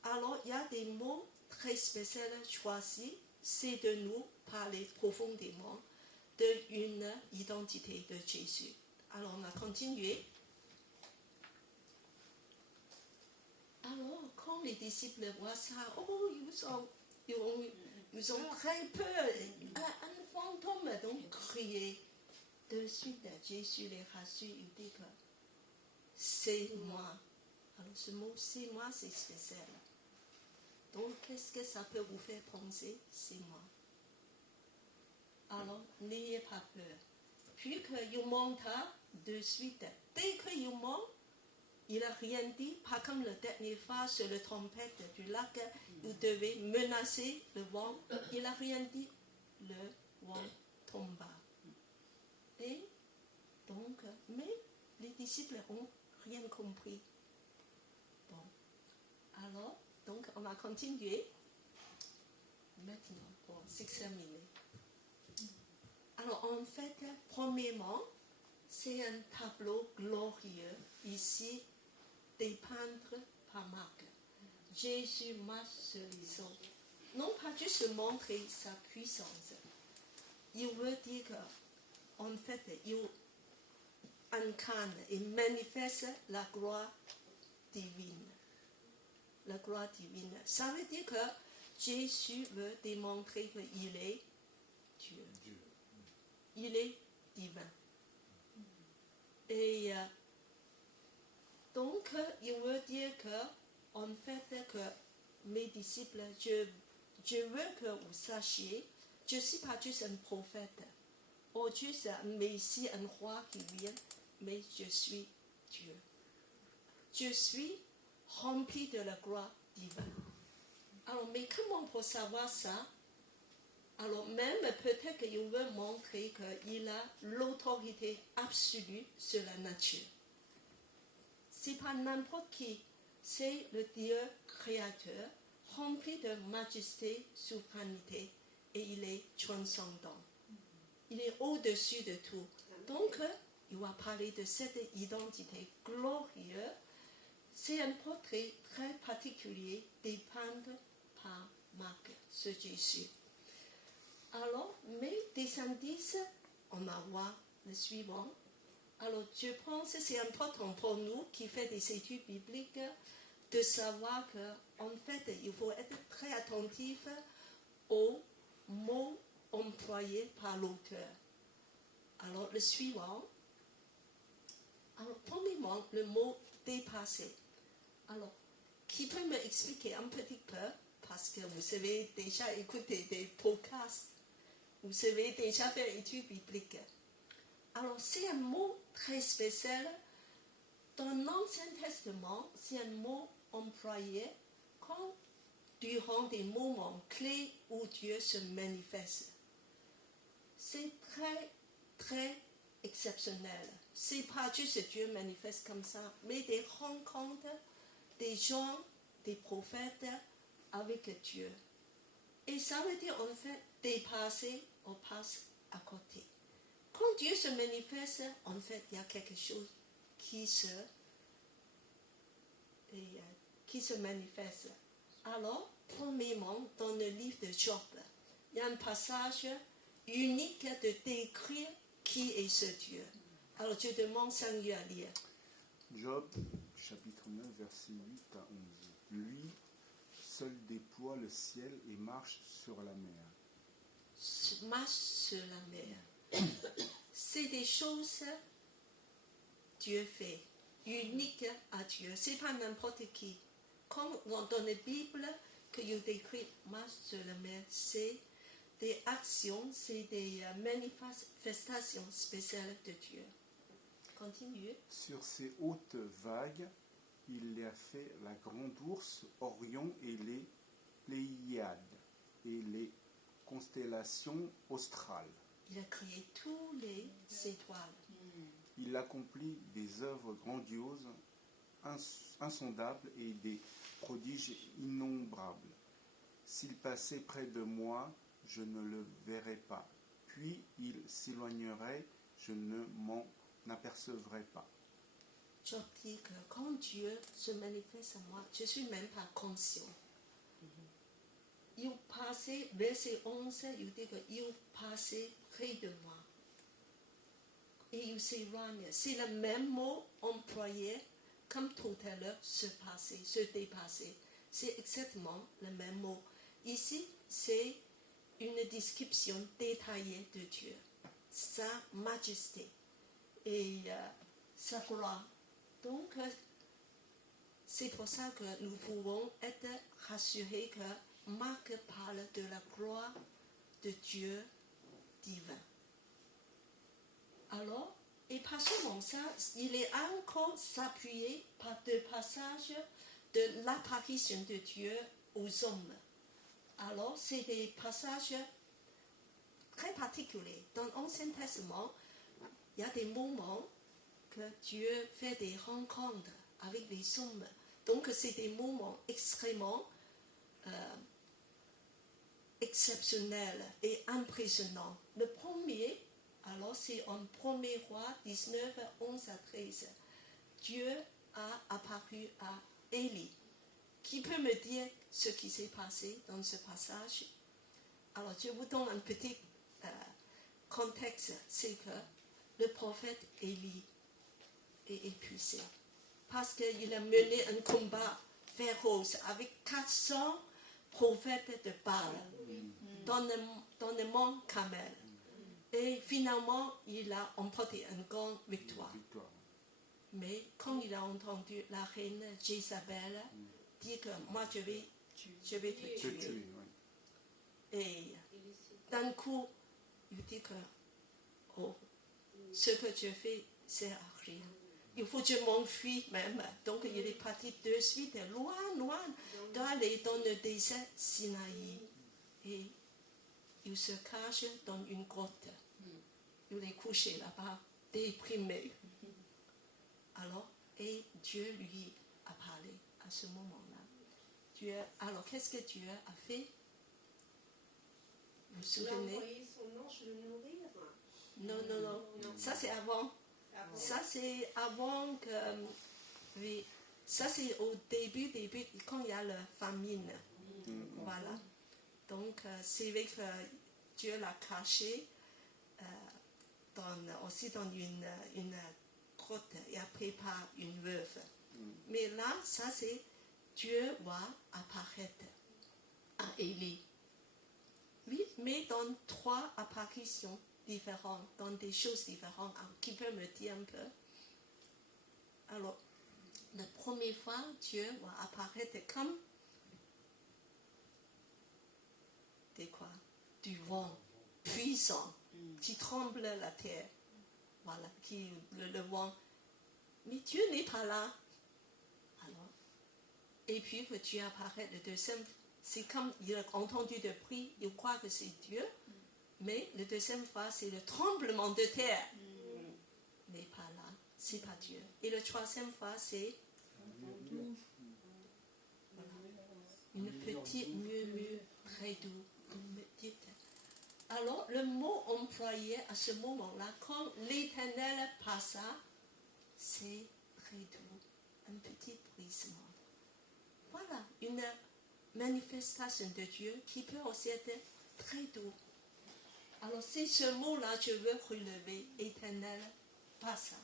Alors, il y a des mots très spéciaux choisis. C'est de nous parler profondément d'une identité de Jésus. Alors, on a continué. Alors, quand les disciples voient ça, ils ont très peur. Un fantôme, donc, crié. De suite, Jésus les rassure, il dit que c'est moi. Alors, ce mot, c'est moi, c'est spécial. Donc, qu'est-ce que ça peut vous faire penser? C'est moi. Alors, n'ayez pas peur. Puis qu'il monta de suite. Dès qu'il monte, il n'a rien dit, pas comme la dernière fois sur la trompette du lac, il devait menacer le vent. Il n'a rien dit, le vent tomba. Et donc, mais les disciples n'ont rien compris. Bon, alors, donc on a continué. Maintenant, pour s'examiner. Alors, en fait, premièrement, c'est un tableau glorieux ici, dépeint par Marc. Jésus marche sur les eaux. Non pas juste montrer sa puissance. Il veut dire que, en fait, il incarne et manifeste la gloire divine. La gloire divine. Ça veut dire que Jésus veut démontrer qu'il est Dieu. Il est divin. Et donc, il veut dire que, en fait, que mes disciples, je veux que vous sachiez, je ne suis pas juste un prophète, ou juste un messie, un roi qui vient, mais je suis Dieu. Je suis rempli de la gloire divine. Alors, mais comment pour savoir ça? Alors, même peut-être qu'il veut montrer qu'il a l'autorité absolue sur la nature. C'est pas n'importe qui, c'est le Dieu créateur, rempli de majesté, souveraineté, et il est transcendant. Il est au-dessus de tout. Donc, il va parler de cette identité glorieuse. C'est un portrait très particulier dépeint par Marc sur Jésus. Alors, mais des indices, on va voir le suivant. Alors, je pense que c'est important pour nous qui faisons des études bibliques de savoir qu'en fait, il faut être très attentif aux mots employés par l'auteur. Alors, le suivant. Alors, premièrement, le mot dépasser. Alors, qui peut m'expliquer un petit peu, parce que vous avez déjà écouté des podcasts, vous avez déjà fait une étude biblique. Alors, c'est un mot très spécial. Dans l'Ancien Testament, c'est un mot employé quand, durant des moments clés où Dieu se manifeste. C'est très, très exceptionnelles. C'est pas juste Dieu manifeste comme ça, mais des rencontres, des gens, des prophètes avec Dieu. Et ça veut dire, en fait, dépasser, on passe à côté. Quand Dieu se manifeste, en fait, il y a quelque chose qui se manifeste. Alors, premièrement, dans le livre de Job, il y a un passage unique de décrire qui est ce Dieu. Alors, je demande Seigneur à lire. Job, chapitre 9, versets 8 à 11. Lui seul déploie le ciel et marche sur la mer. Marche sur la mer. C'est des choses Dieu fait, uniques à Dieu. C'est pas n'importe qui. Comme dans la Bible, que il décrit marche sur la mer, c'est des actions, c'est des manifestations spéciales de Dieu. Continuez. Sur ces hautes vagues, il a fait la grande ours, Orion et les Pléiades et les constellations australes. Il a créé tous les étoiles. Il accomplit des œuvres grandioses, insondables et des prodiges innombrables. S'il passait près de moi, je ne le verrais pas. Puis il s'éloignerait, je ne m'en apercevrais pas. Je dis que quand Dieu se manifeste à moi, je ne suis même pas conscient. Il passait, verset 11, il dit qu'il passait près de moi. Et il s'éloigne. C'est le même mot employé comme tout à l'heure, se passer, se dépasser. C'est exactement le même mot. Ici, c'est une description détaillée de Dieu. Sa majesté et sa gloire. Donc, c'est pour ça que nous pouvons être rassurés que Marc parle de la gloire de Dieu divin. Alors, et pas seulement ça, il est encore s'appuyer par deux passages de l'apparition de Dieu aux hommes. Alors, c'est des passages très particuliers. Dans l'Ancien Testament, il y a des moments que Dieu fait des rencontres avec les hommes. Donc, c'est des moments extrêmement exceptionnels et impressionnants. Le premier, alors c'est en 1er Roi 19, 11 à 13. Dieu a apparu à Élie. Qui peut me dire ce qui s'est passé dans ce passage? Alors, je vous donne un petit contexte. C'est que le prophète Élie est épuisé. Parce qu'il a mené un combat féroce avec 400 prophètes de Baal dans le mont Carmel. Et finalement, il a emporté une grande victoire. Mais quand il a entendu la reine Jézabel dire que moi je vais te tuer. Et d'un coup, il dit que ce que je fais, c'est à rien. Il faut que je m'enfuis même. Donc il est parti de suite, loin, d'aller dans le désert Sinaï. Et il se cache dans une grotte. Il est couché là-bas, déprimé. Alors, et Dieu lui a parlé à ce moment-là. Alors, qu'est-ce que Dieu a fait? Vous vous souvenez? Il a envoyé son ange le nourrir. Non. Ça, c'est avant. Ça, c'est avant que... Oui, ça, c'est au début, quand il y a la famine. Voilà. Donc, c'est vrai que Dieu l'a caché aussi dans une grotte et après par une veuve. Mais là, ça, c'est Dieu va apparaître à Élie. Oui, mais dans 3 apparitions différentes, dans des choses différentes. Alors, qui peut me dire un peu? Alors, la première fois, Dieu va apparaître comme du vent puissant qui tremble la terre. Voilà, le vent. Mais Dieu n'est pas là. Alors, et puis que Dieu apparaît le deuxième, c'est comme il a entendu de prix, il croit que c'est Dieu. Mais la deuxième fois, c'est le tremblement de terre. c'est pas Dieu. Et la troisième fois, c'est une petite murmure très doux, une petite. Alors, le mot employé à ce moment-là, quand l'Éternel passa, c'est très doux, un petit bruissement. Voilà, une manifestation de Dieu qui peut aussi être très doux. Alors, c'est ce mot-là que je veux relever, Éternel passa.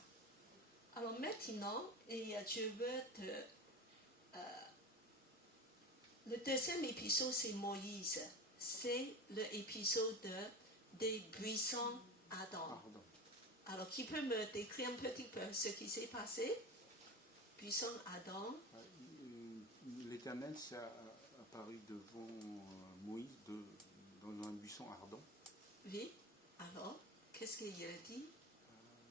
Alors maintenant, et je veux te... le deuxième épisode, c'est Moïse. C'est l'épisode des buissons ardents. Alors, qui peut me décrire un petit peu ce qui s'est passé? Buissons ardents. L'Éternel s'est apparu devant Moïse dans un buisson ardent. Oui. Alors, qu'est-ce qu'il a dit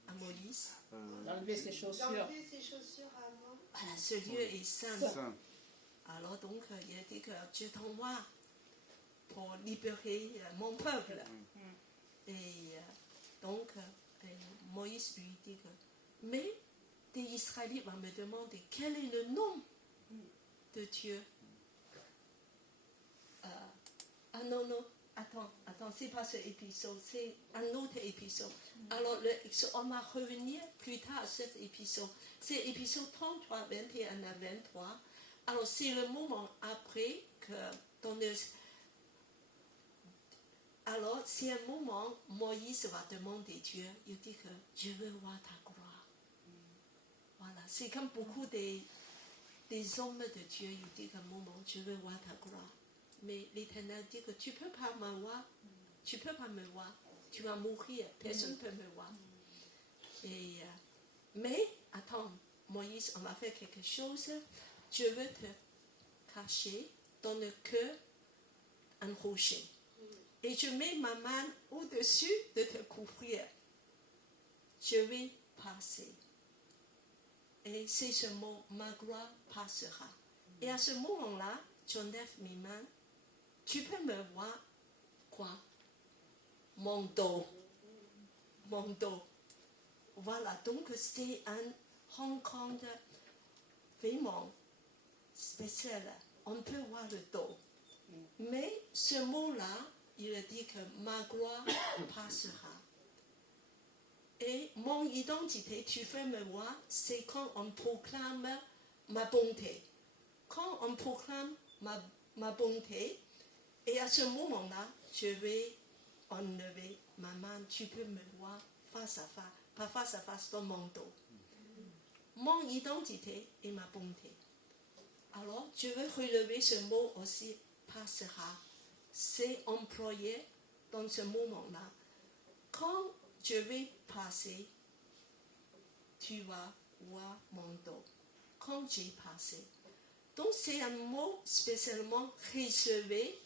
à Moïse? D'enlever ses chaussures. D'enlever ses chaussures avant. Voilà, ce lieu est saint. Saint. Alors donc, il a dit que Dieu t'envoie pour libérer mon peuple. Et donc, Moïse lui dit que, mais des Israélites vont me demander quel est le nom de Dieu. Ah non, attends, c'est pas ce épisode, c'est un autre épisode. Alors, on va revenir plus tard à cet épisode. C'est épisode 33, 21 à 23. Alors, c'est le moment après que alors, c'est un moment, Moïse va demander à Dieu, il dit que je veux voir ta gloire. Voilà, c'est comme beaucoup des hommes de Dieu, il dit qu'à un moment, je veux voir ta gloire. Mais l'Éternel dit que tu ne peux pas me voir, tu vas mourir, personne ne peut me voir. Et, mais, attends, Moïse, on va faire quelque chose, je veux te cacher dans le cœur un rocher. Et je mets ma main au-dessus de te couvrir. Je vais passer. Et c'est ce mot, ma gloire passera. Et à ce moment-là, j'enlève mes mains. Tu peux me voir quoi? Mon dos. Voilà, donc c'est un rencontre vraiment spécial. On peut voir le dos. Mais ce mot-là, il a dit que ma gloire passera. Et mon identité, tu peux me voir, c'est quand on proclame ma bonté. Quand on proclame ma bonté, et à ce moment-là, je vais enlever ma main, tu peux me voir face à face, pas face à face dans mon dos. Mon identité et ma bonté. Alors, je veux relever ce mot aussi, passera. C'est employé dans ce moment-là. Quand je vais passer, tu vas voir mon dos. Quand j'ai passé. Donc c'est un mot spécialement réservé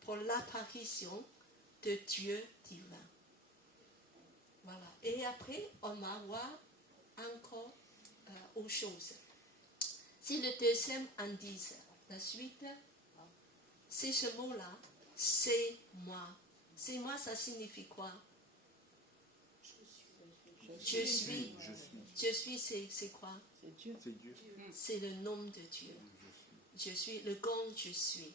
pour l'apparition de Dieu divin. Voilà. Et après, on va voir encore autre chose. C'est le deuxième indice. La suite, c'est ce mot-là. C'est moi. C'est moi, ça signifie quoi? Je suis, c'est quoi? C'est Dieu. C'est le nom de Dieu. Je suis, le grand je suis.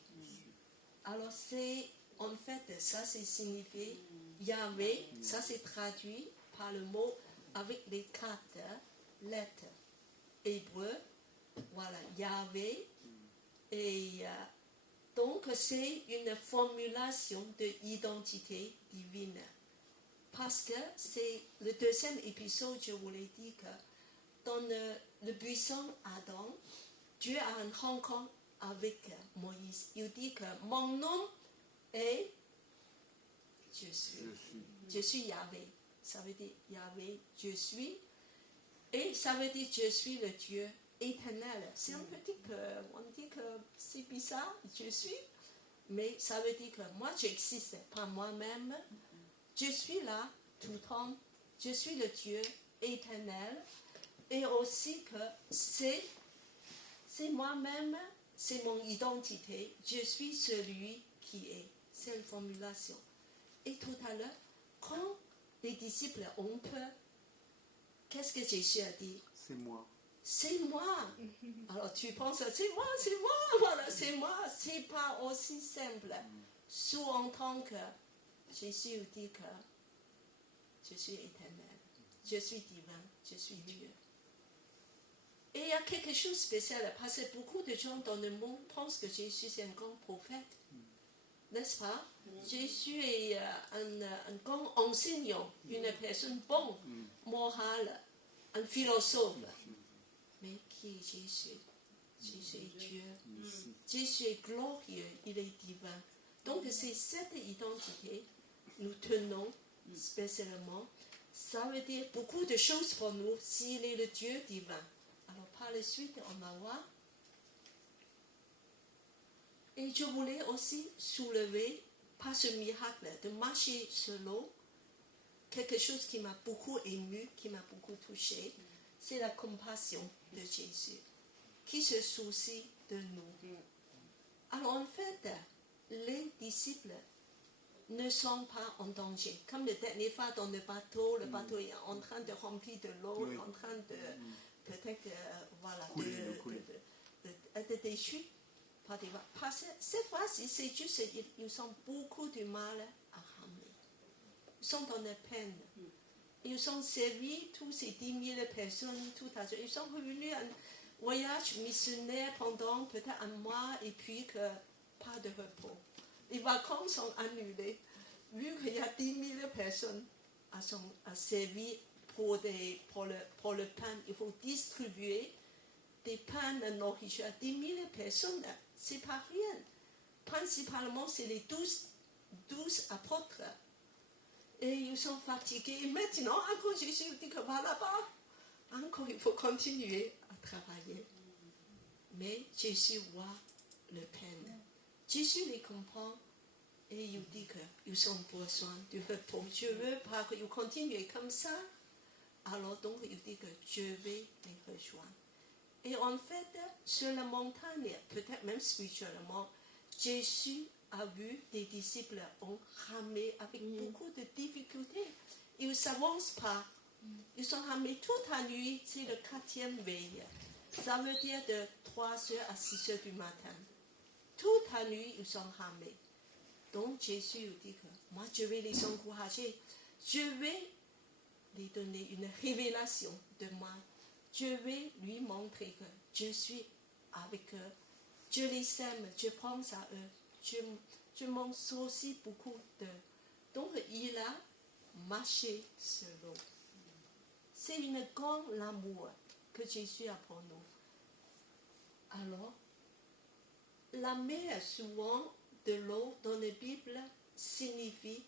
Alors c'est, en fait, ça c'est signifié Yahvé, ça c'est traduit par le mot avec les 4 lettres hébreux. Voilà, Yahvé. Et donc c'est une formulation de identité divine. Parce que c'est le deuxième épisode, je vous l'ai dit que dans le buisson Adam, Dieu a une rencontre avec Moïse. Il dit que mon nom est je suis. Je suis Yahvé. Ça veut dire Yahvé, je suis. Et ça veut dire je suis le Dieu éternel. C'est un petit peu, on dit que c'est bizarre, je suis. Mais ça veut dire que moi j'existe pas moi-même. Je suis là tout le temps. Je suis le Dieu éternel. Et aussi que c'est moi-même, c'est mon identité. Je suis celui qui est. C'est une formulation. Et tout à l'heure, quand les disciples ont peur, qu'est-ce que Jésus a dit? C'est moi. C'est moi. Alors tu penses, c'est moi, voilà, c'est moi. C'est pas aussi simple. Sous-entend que Jésus dit que je suis éternel, je suis divin, je suis Dieu. Et il y a quelque chose de spécial, parce que beaucoup de gens dans le monde pensent que Jésus est un grand prophète. N'est-ce pas? Jésus est un grand enseignant, une personne bonne, morale, un philosophe. Mais qui est Jésus? Jésus est Dieu. Jésus est glorieux, il est divin. Donc c'est cette identité nous tenons spécialement. Ça veut dire beaucoup de choses pour nous s'il est le Dieu divin. Alors par la suite, on va voir. Et je voulais aussi soulever, par ce miracle de marcher sur l'eau, quelque chose qui m'a beaucoup ému, qui m'a beaucoup touché, c'est la compassion de Jésus, qui se soucie de nous. Alors en fait, les disciples ne sont pas en danger. Comme la dernière fois dans le bateau est en train de remplir de l'eau, en train de peut-être d'être déchu. Parce que cette fois-ci, c'est juste ils ont beaucoup de mal à ramer. Ils sont dans la peine. Ils ont servi tous ces 10 000 personnes tout à l'heure. Ils sont revenus un voyage missionnaire pendant peut-être un mois et puis que pas de repos. Les vacances sont annulées. Vu qu'il y a 10 000 personnes à servir pour le pain, il faut distribuer des pains de nourriture à 10 000 personnes. C'est pas rien. Principalement, c'est les 12 apôtres. Et ils sont fatigués. Et maintenant, encore Jésus dit que va là-bas. Encore, il faut continuer à travailler. Mais Jésus voit le peine. Jésus les comprend et il dit qu'ils ont besoin du repos. Je veux pas qu'ils continuent comme ça. Alors donc, il dit que je vais les rejoindre. Et en fait, sur la montagne, peut-être même spirituellement, Jésus a vu des disciples ont ramé avec beaucoup de difficultés. Ils ne s'avancent pas. Ils ont ramé toute la nuit, c'est le 4e veille. Ça veut dire de 3h à 6h du matin. Toute la nuit, ils ont ramé. Donc Jésus dit que moi, je vais les encourager. Je vais lui donner une révélation de moi. Je vais lui montrer que je suis avec eux. Je les aime, je pense à eux. Je m'en soucie beaucoup d'eux. Donc, il a marché sur l'eau. C'est une grande amour que Jésus a pour nous. Alors, la mer, souvent, de l'eau dans la Bible, signifie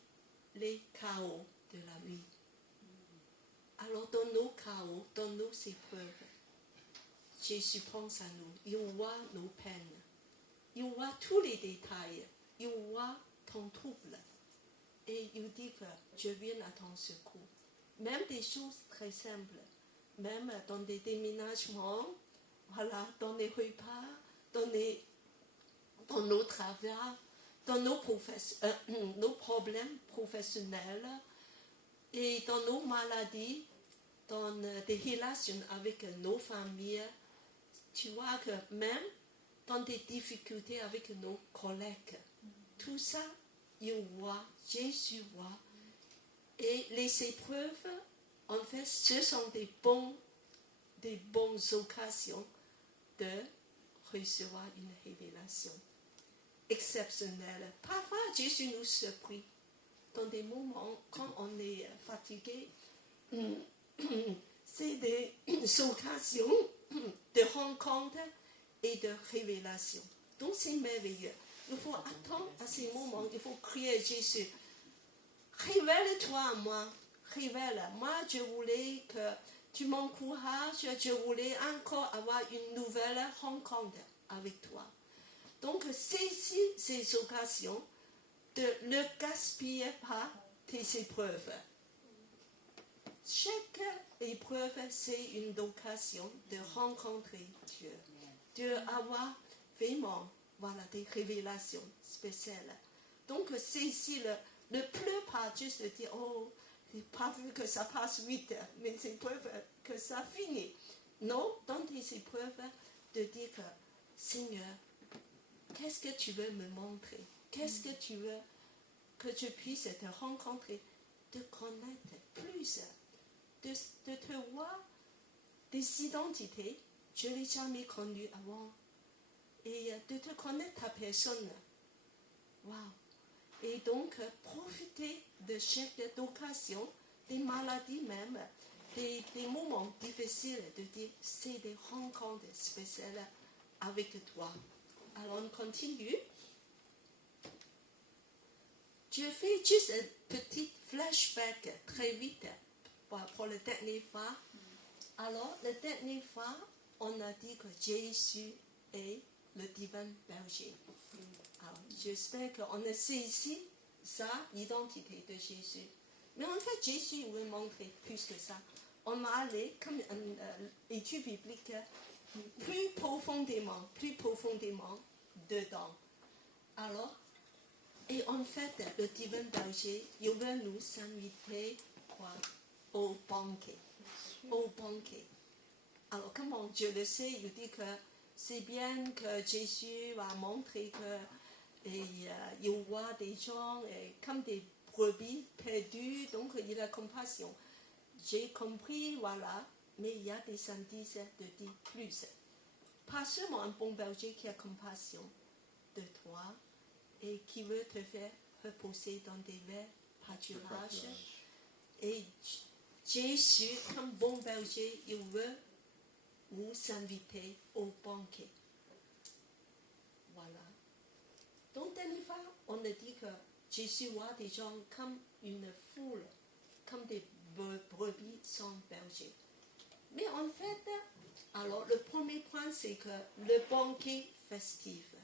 les chaos de la vie. Alors, dans nos chaos, dans nos épreuves, Jésus pense à nous. Il voit nos peines. Il voit tous les détails. Il voit ton trouble. Et il dit que je viens à ton secours. Même des choses très simples. Même dans des déménagements, voilà, dans les repas, dans nos travaux, dans nos problèmes professionnels, et dans nos maladies, dans des relations avec nos familles, tu vois que même dans des difficultés avec nos collègues, tout ça, il voit, Jésus voit. Et les épreuves, en fait, ce sont des bonnes occasions de recevoir une révélation exceptionnelle. Parfois, Jésus nous surprend. Dans des moments, quand on est fatigué, c'est des occasions de rencontre et de révélation. Donc c'est merveilleux. Il faut attendre à ces moments, il faut crier à Jésus. Révèle-toi à moi, révèle. Moi, je voulais que tu m'encourages, je voulais encore avoir une nouvelle rencontre avec toi. Donc saisis ces occasions, ne gaspille pas tes épreuves. Chaque épreuve, c'est une occasion de rencontrer Dieu, d'avoir vraiment des révélations spéciales. Donc, saisis-le. Ne pleure pas juste de dire, oh, j'ai pas vu que ça passe vite, mais c'est épreuves que que ça finit. Non, dans tes épreuves, de dire que Seigneur, qu'est-ce que tu veux me montrer? Qu'est-ce que tu veux que je puisse te rencontrer, te connaître plus, de te voir des identités, je ne l'ai jamais connues avant, et de te connaître ta personne. Waouh! Et donc, profiter de chaque occasion, des maladies même, des moments difficiles, de dire c'est des rencontres spéciales avec toi. Alors, on continue. Je fais juste un petit flashback très vite pour la dernière fois. Alors, la dernière fois, on a dit que Jésus est le divin berger. Alors, j'espère qu'on a saisi ça, l'identité de Jésus. Mais en fait, Jésus veut montrer plus que ça. On va aller, comme une étude biblique, plus profondément dedans. Alors, et en fait, le divin berger, il veut nous inviter au banquet. Au banquet. Alors, comment je le sais, il dit que c'est bien que Jésus va montrer que il voit des gens comme des brebis perdues, donc il a compassion. J'ai compris, voilà, mais il y a des indices de dire plus. Pas seulement un bon berger qui a compassion de toi et qui veut te faire reposer dans des verts pâturages. Et Jésus, comme bon berger, il veut vous inviter au banquet. Voilà. Donc, dernière fois, on a dit que Jésus voit des gens comme une foule, comme des brebis sans berger. Mais en fait, alors le premier point, c'est que le banquet festif.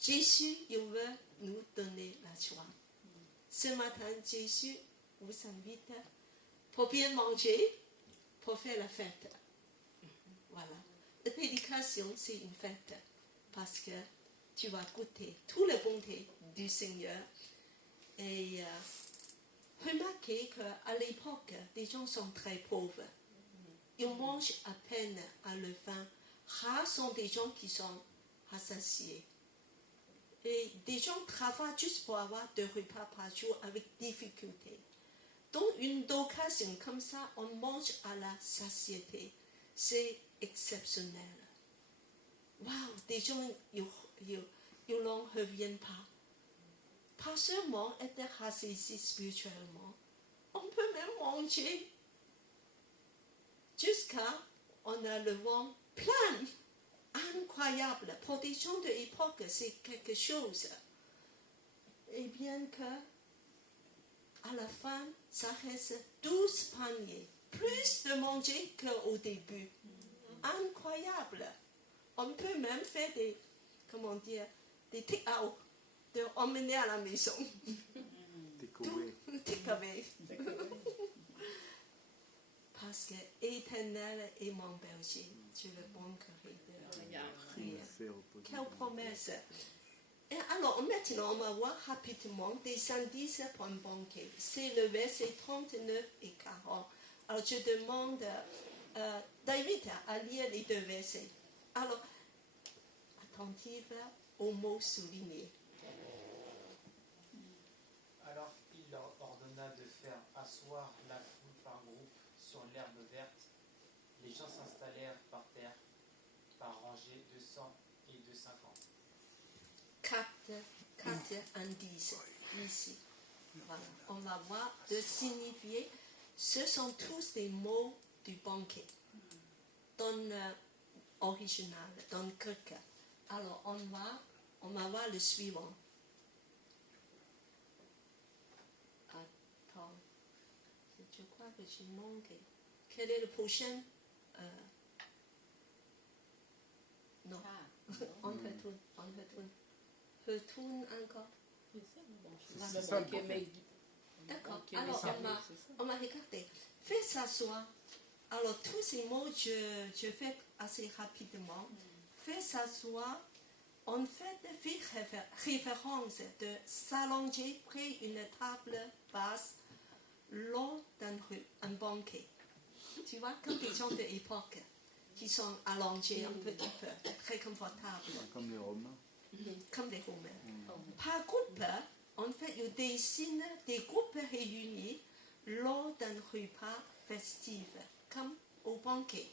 Jésus, il veut nous donner la joie. Ce matin, Jésus vous invite pour bien manger, pour faire la fête. Voilà. La prédication, c'est une fête parce que tu vas goûter toute la bonté du Seigneur. Et remarquez qu'à l'époque, les gens sont très pauvres. Ils mangent à peine à leur faim. Rares sont des gens qui sont rassasiés. Et des gens travaillent juste pour avoir 2 repas par jour avec difficulté. Donc, une occasion comme ça, on mange à la satiété. C'est exceptionnel. Waouh, des gens, ils n'en reviennent pas. Pas seulement être rassasié spirituellement, on peut même manger jusqu'à on a le ventre plein. Incroyable. Pour des gens de l'époque, c'est quelque chose. Et bien que, à la fin, ça reste 12 paniers. Plus de manger qu'au début. Incroyable. On peut même faire des take-out, de emmener à la maison. Take-away. Parce que éternel est mon berger, Dieu le bon carré de la prière. Quelle promesse! Et alors maintenant, on va voir rapidement des indices pour un banquet. C'est le verset 39 et 40. Alors je demande David à lire les 2 versets. Alors, attentive aux mots soulignés. Alors il leur ordonna de faire asseoir la foule par groupe sur l'herbe verte. Les gens s'installèrent par terre, par rangées de 100 et de 50. 4 indices ici. Voilà. On va voir de signifier. Ce sont tous des mots du banquet. Dans l'original, dans le grec. Alors, on va voir le suivant. Attends. Je crois que j'ai manqué. Quel est le prochain? Non. On retourne. Retourne encore. C'est ça le banquet. D'accord. Alors, on va regarder. Fais s'asseoir. Alors, tous ces mots, je fais assez rapidement. Fais s'asseoir. En fait, fait référence de s'allonger près d'une table basse lors d'un banquet. tu vois, comme des gens de l'époque qui sont allongés un petit peu, très confortables, Comme les Romains. comme des Romains. Par groupe, en fait, ils dessinent des groupes réunis lors d'un repas festif, comme au banquet.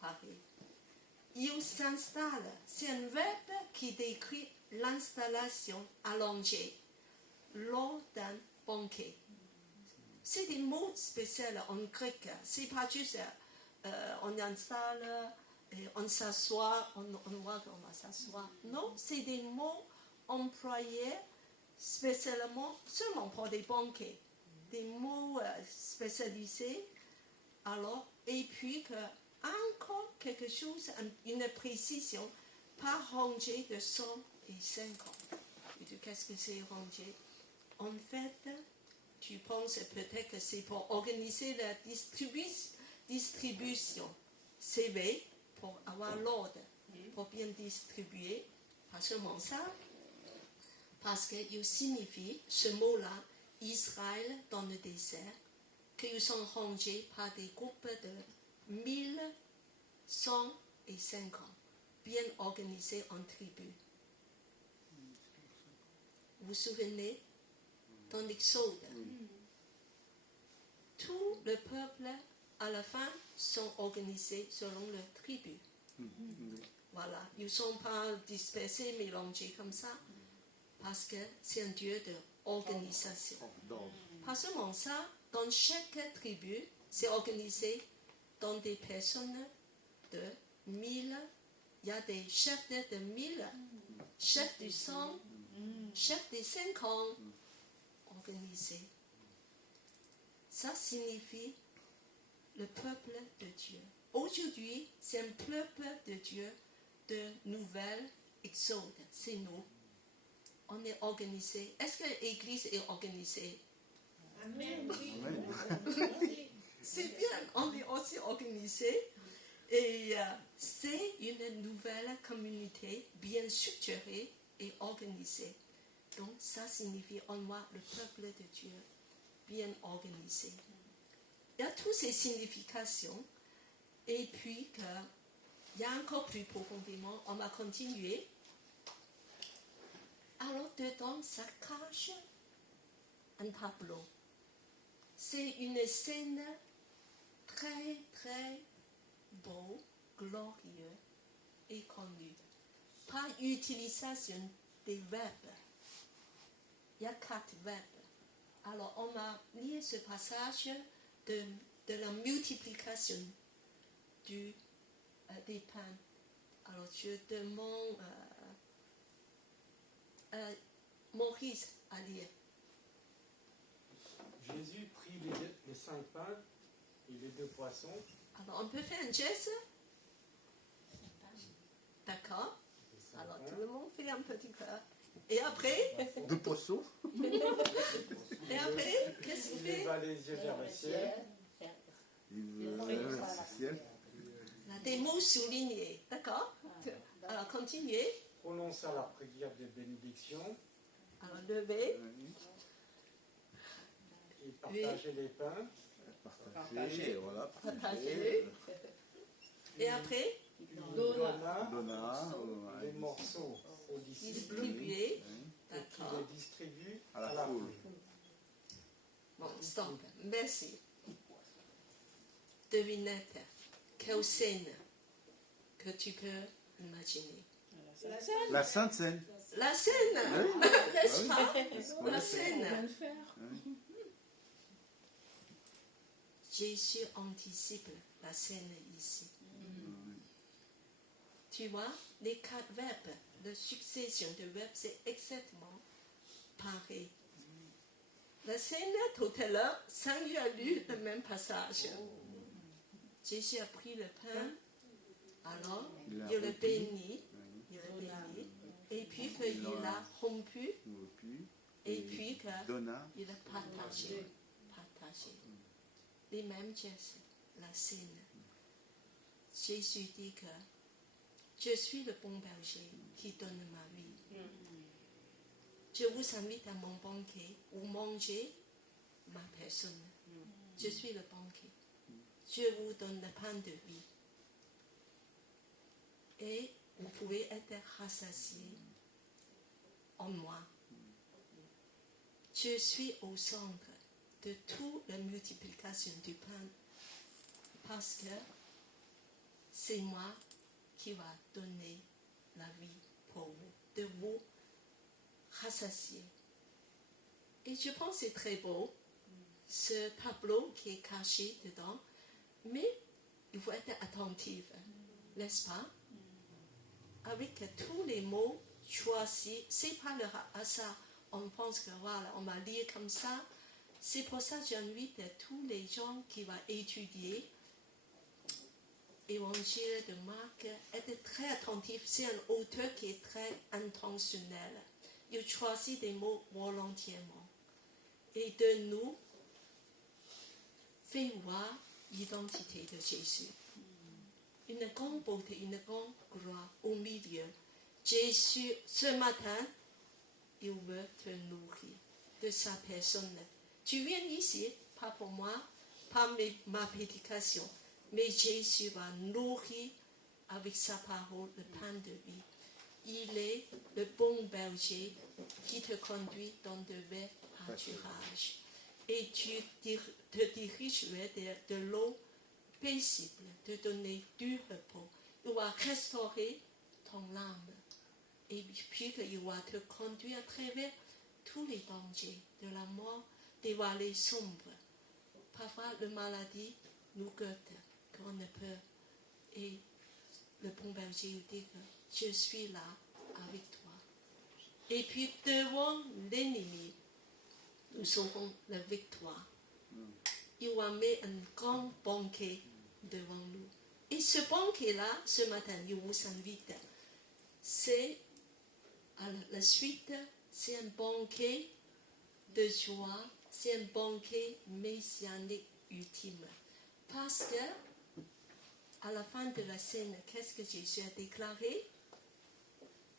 Pareil. Ils s'installent. C'est un verbe qui décrit l'installation allongée lors d'un banquet. C'est des mots spéciaux en grec. C'est pas juste on installe, on s'assoit, on voit qu'on va s'asseoir. Non, c'est des mots employés spécialement seulement pour des banquets. Des mots spécialisés. Alors, et puis encore quelque chose, une précision, pas rangée de 150. Et tu qu'est-ce que c'est rangé? En fait, tu penses peut-être que c'est pour organiser la distribution. CV, pour avoir l'ordre, pour bien distribuer. Pas seulement ça, parce qu'il signifie, ce mot-là, Israël dans le désert, qu'ils sont rangés par des groupes de 1150, bien organisés en tribus. Vous vous souvenez, dans l'Exode, tout le peuple, à la fin, sont organisés selon leur tribu. Voilà, ils ne sont pas dispersés, mélangés comme ça, parce que c'est un Dieu d'organisation. Pas seulement ça, dans chaque tribu, c'est organisé dans des personnes de 1000. Il y a des chefs de 1000, chefs du 100, chefs des 50, organisés. Ça signifie le peuple de Dieu. Aujourd'hui, c'est un peuple de Dieu de nouvelle exode. C'est nous. On est organisé. Est-ce que l'Église est organisée? Amen. C'est bien, on est aussi organisé. Et c'est une nouvelle communauté bien structurée et organisée. Donc ça signifie on voit le peuple de Dieu bien organisé. Il y a toutes ces significations. Et puis, il y a encore plus profondément, on va continuer. Alors, dedans, ça cache un tableau. C'est une scène très, très beau, glorieux et connu. Par utilisation des verbes. Il y a 4 verbes. Alors, on va lire ce passage de la multiplication des pains. Alors, je demande Maurice à lire. Jésus prit les 5 pains et les 2 poissons. Alors, on peut faire un geste. D'accord. Alors, tout le monde fait un petit cœur. Et après? 2 poissons. Et après, qu'est-ce qu'il Il fait? leva les yeux vers le ciel. Il le ciel. Il y a des mots soulignés. D'accord. Alors, continuez. Prononça la prière de bénédiction Alors, levez. et partageait les pains. Partager, voilà. Partagez. Et après, Donna les morceaux aux disciples distribuez. et qui D'accord. les distribue À la foule. Bon, stop. Merci. Devinette. Quelle scène que tu peux imaginer? La Sainte Seine. La scène, n'est-ce pas? On La le fait. scène. faire. Jésus anticipe la scène ici. Tu vois, les 4 verbes, la succession de verbes, c'est exactement pareil. La scène, tout à l'heure, Saint a lu le même passage. Jésus a pris le pain, alors il le bénit, et puis qu'il l'a rompu, et puis qu'il a partagé. Les mêmes gestes, la scène. Jésus dit que je suis le bon berger qui donne ma vie. Je vous invite à mon banquet où manger ma personne. Je suis le banquet. je vous donne le pain de vie. Et vous pouvez être rassasiés en moi. Je suis au centre de toute la multiplication du pain parce que c'est moi qui va donner la vie pour vous, de vous rassasier. Et je pense que c'est très beau, ce tableau qui est caché dedans, mais il faut être attentif, n'est-ce pas? Avec tous les mots choisis, c'est pas le hasard. On pense que voilà, on va lire comme ça. C'est pour ça que j'invite tous les gens qui vont étudier l'Évangile de Marc, être très attentifs. C'est un auteur qui est très intentionnel. Il choisit des mots volontairement. Et de nous, fait voir l'identité de Jésus. Une grande beauté, une grande gloire au milieu. Jésus, ce matin, il veut te nourrir de sa personne. Tu viens ici, pas pour moi, pas ma prédication, mais Jésus va nourrir avec sa parole le pain de vie. Il est le bon berger qui te conduit dans de verts pâturages. Et tu te diriges vers de l'eau paisible, te donner du repos. Il va restaurer ton âme. Et puis il va te conduire à travers tous les dangers de la mort, des vallées sombres. Parfois, la maladie nous guette, qu'on a peur. Et le bon berger dit que je suis là avec toi. Et puis devant l'ennemi, nous aurons la victoire. Il va mettre un grand banquet devant nous. Et ce banquet-là, ce matin, il vous invite. C'est à la suite, c'est un banquet de joie, c'est un banquet messianique ultime. Parce que, à la fin de la scène, qu'est-ce que Jésus a déclaré?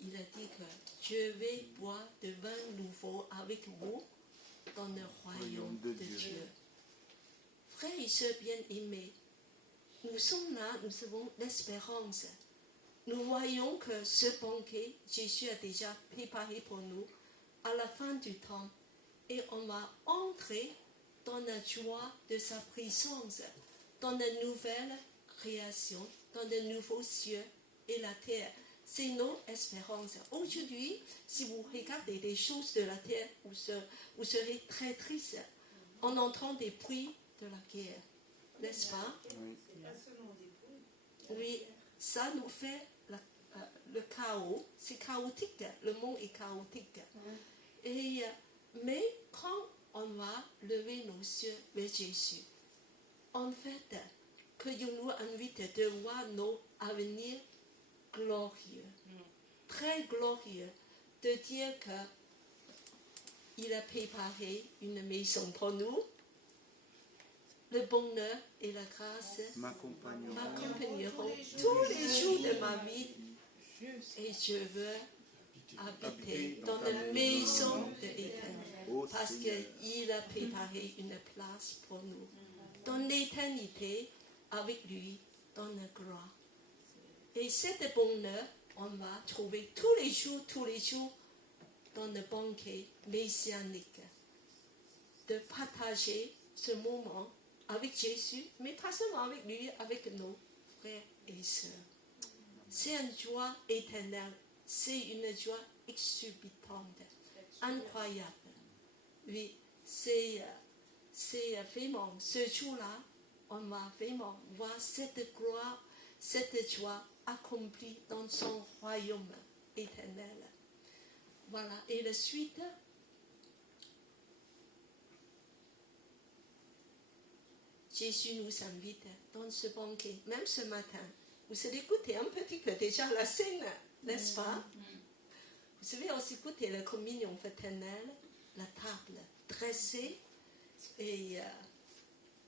Il a dit que je vais boire de vin nouveau avec vous dans le royaume de Dieu. Frères et sœurs bien-aimés, nous sommes là, nous avons l'espérance. Nous voyons que ce banquet, Jésus a déjà préparé pour nous à la fin du temps. Et on va entrer dans la joie de sa présence, dans la nouvelle création, dans de nouveaux cieux et la terre. C'est nos espérances. Aujourd'hui, si vous regardez les choses de la terre, vous serez très triste. On entend des bruits de la guerre, n'est-ce pas? Oui, ça nous fait le chaos. C'est chaotique, le monde est chaotique. Mais quand on va lever nos yeux vers Jésus, en fait, qu'il nous invite de voir nos avenirs glorieux, très glorieux, de dire qu'il a préparé une maison pour nous. Le bonheur et la grâce m'accompagneront tous les jours de ma vie et je veux habiter dans la maison de l'Éternel parce qu'il a préparé une place pour nous dans l'éternité avec lui dans la gloire. Et cet bonheur, on va trouver tous les jours dans le banquet messianique, de partager ce moment avec Jésus, mais pas seulement avec lui, avec nos frères et sœurs. C'est une joie éternelle, c'est une joie exorbitante, incroyable. Oui, c'est vraiment, ce jour-là, on va vraiment voir cette gloire, cette joie accomplie dans son royaume éternel. Voilà, et la suite, Jésus nous invite dans ce banquet, même ce matin. Vous allez écouter un petit peu déjà la scène, n'est-ce pas? Vous avez aussi écouté la communion fraternelle, la table dressée, et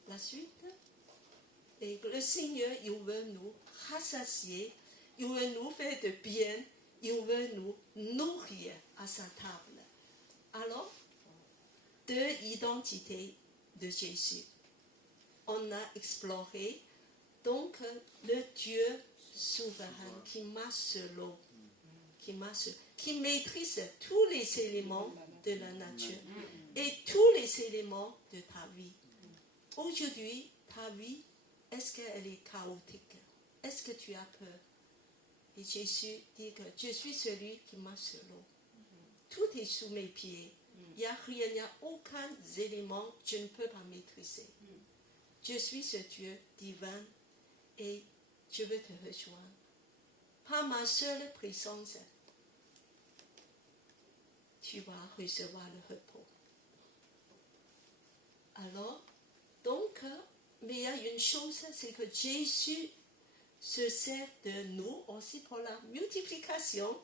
la suite. Et le Seigneur, il veut nous rassasier, il veut nous faire de bien, il veut nous nourrir à sa table. Alors, deux identités de Jésus. on a exploré donc le Dieu souverain qui marche sur l'eau, qui maîtrise tous les éléments de la nature et tous les éléments de ta vie. Aujourd'hui, ta vie, est-ce qu'elle est chaotique? Est-ce que tu as peur? Et Jésus dit que je suis celui qui marche sur l'eau. Tout est sous mes pieds. Il n'y a rien, il n'y a aucun élément que je ne peux pas maîtriser. Je suis ce Dieu divin et je veux te rejoindre. Par ma seule présence, tu vas recevoir le repos. Alors, donc, mais il y a une chose, c'est que Jésus se sert de nous aussi pour la multiplication.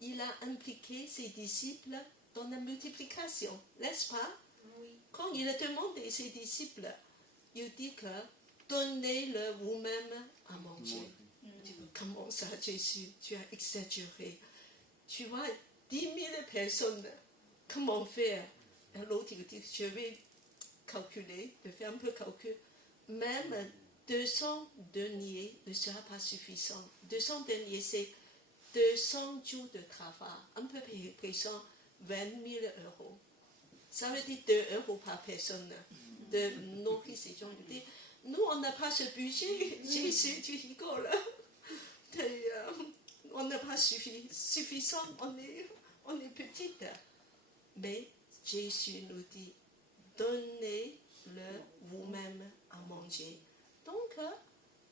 Il a impliqué ses disciples dans la multiplication, n'est-ce pas? Oui. Quand il a demandé à ses disciples, il dit que donnez-le vous-même à manger. Comment ça, Jésus? Tu as exagéré. Tu vois, 10 000 personnes, comment faire? Et l'autre, il dit, je vais calculer, de faire un peu calcul. Même 200 deniers ne sera pas suffisant. 200 deniers, c'est 200 jours de travail, un peu présent 20 000 euros. Ça veut dire 2 euros par personne de nourrir ces gens. Il dit, nous, on n'a pas ce budget. Jésus, tu rigoles. Et, on n'a pas suffisant, on est petite. Mais Jésus nous dit, donnez-le vous-même à manger. Donc,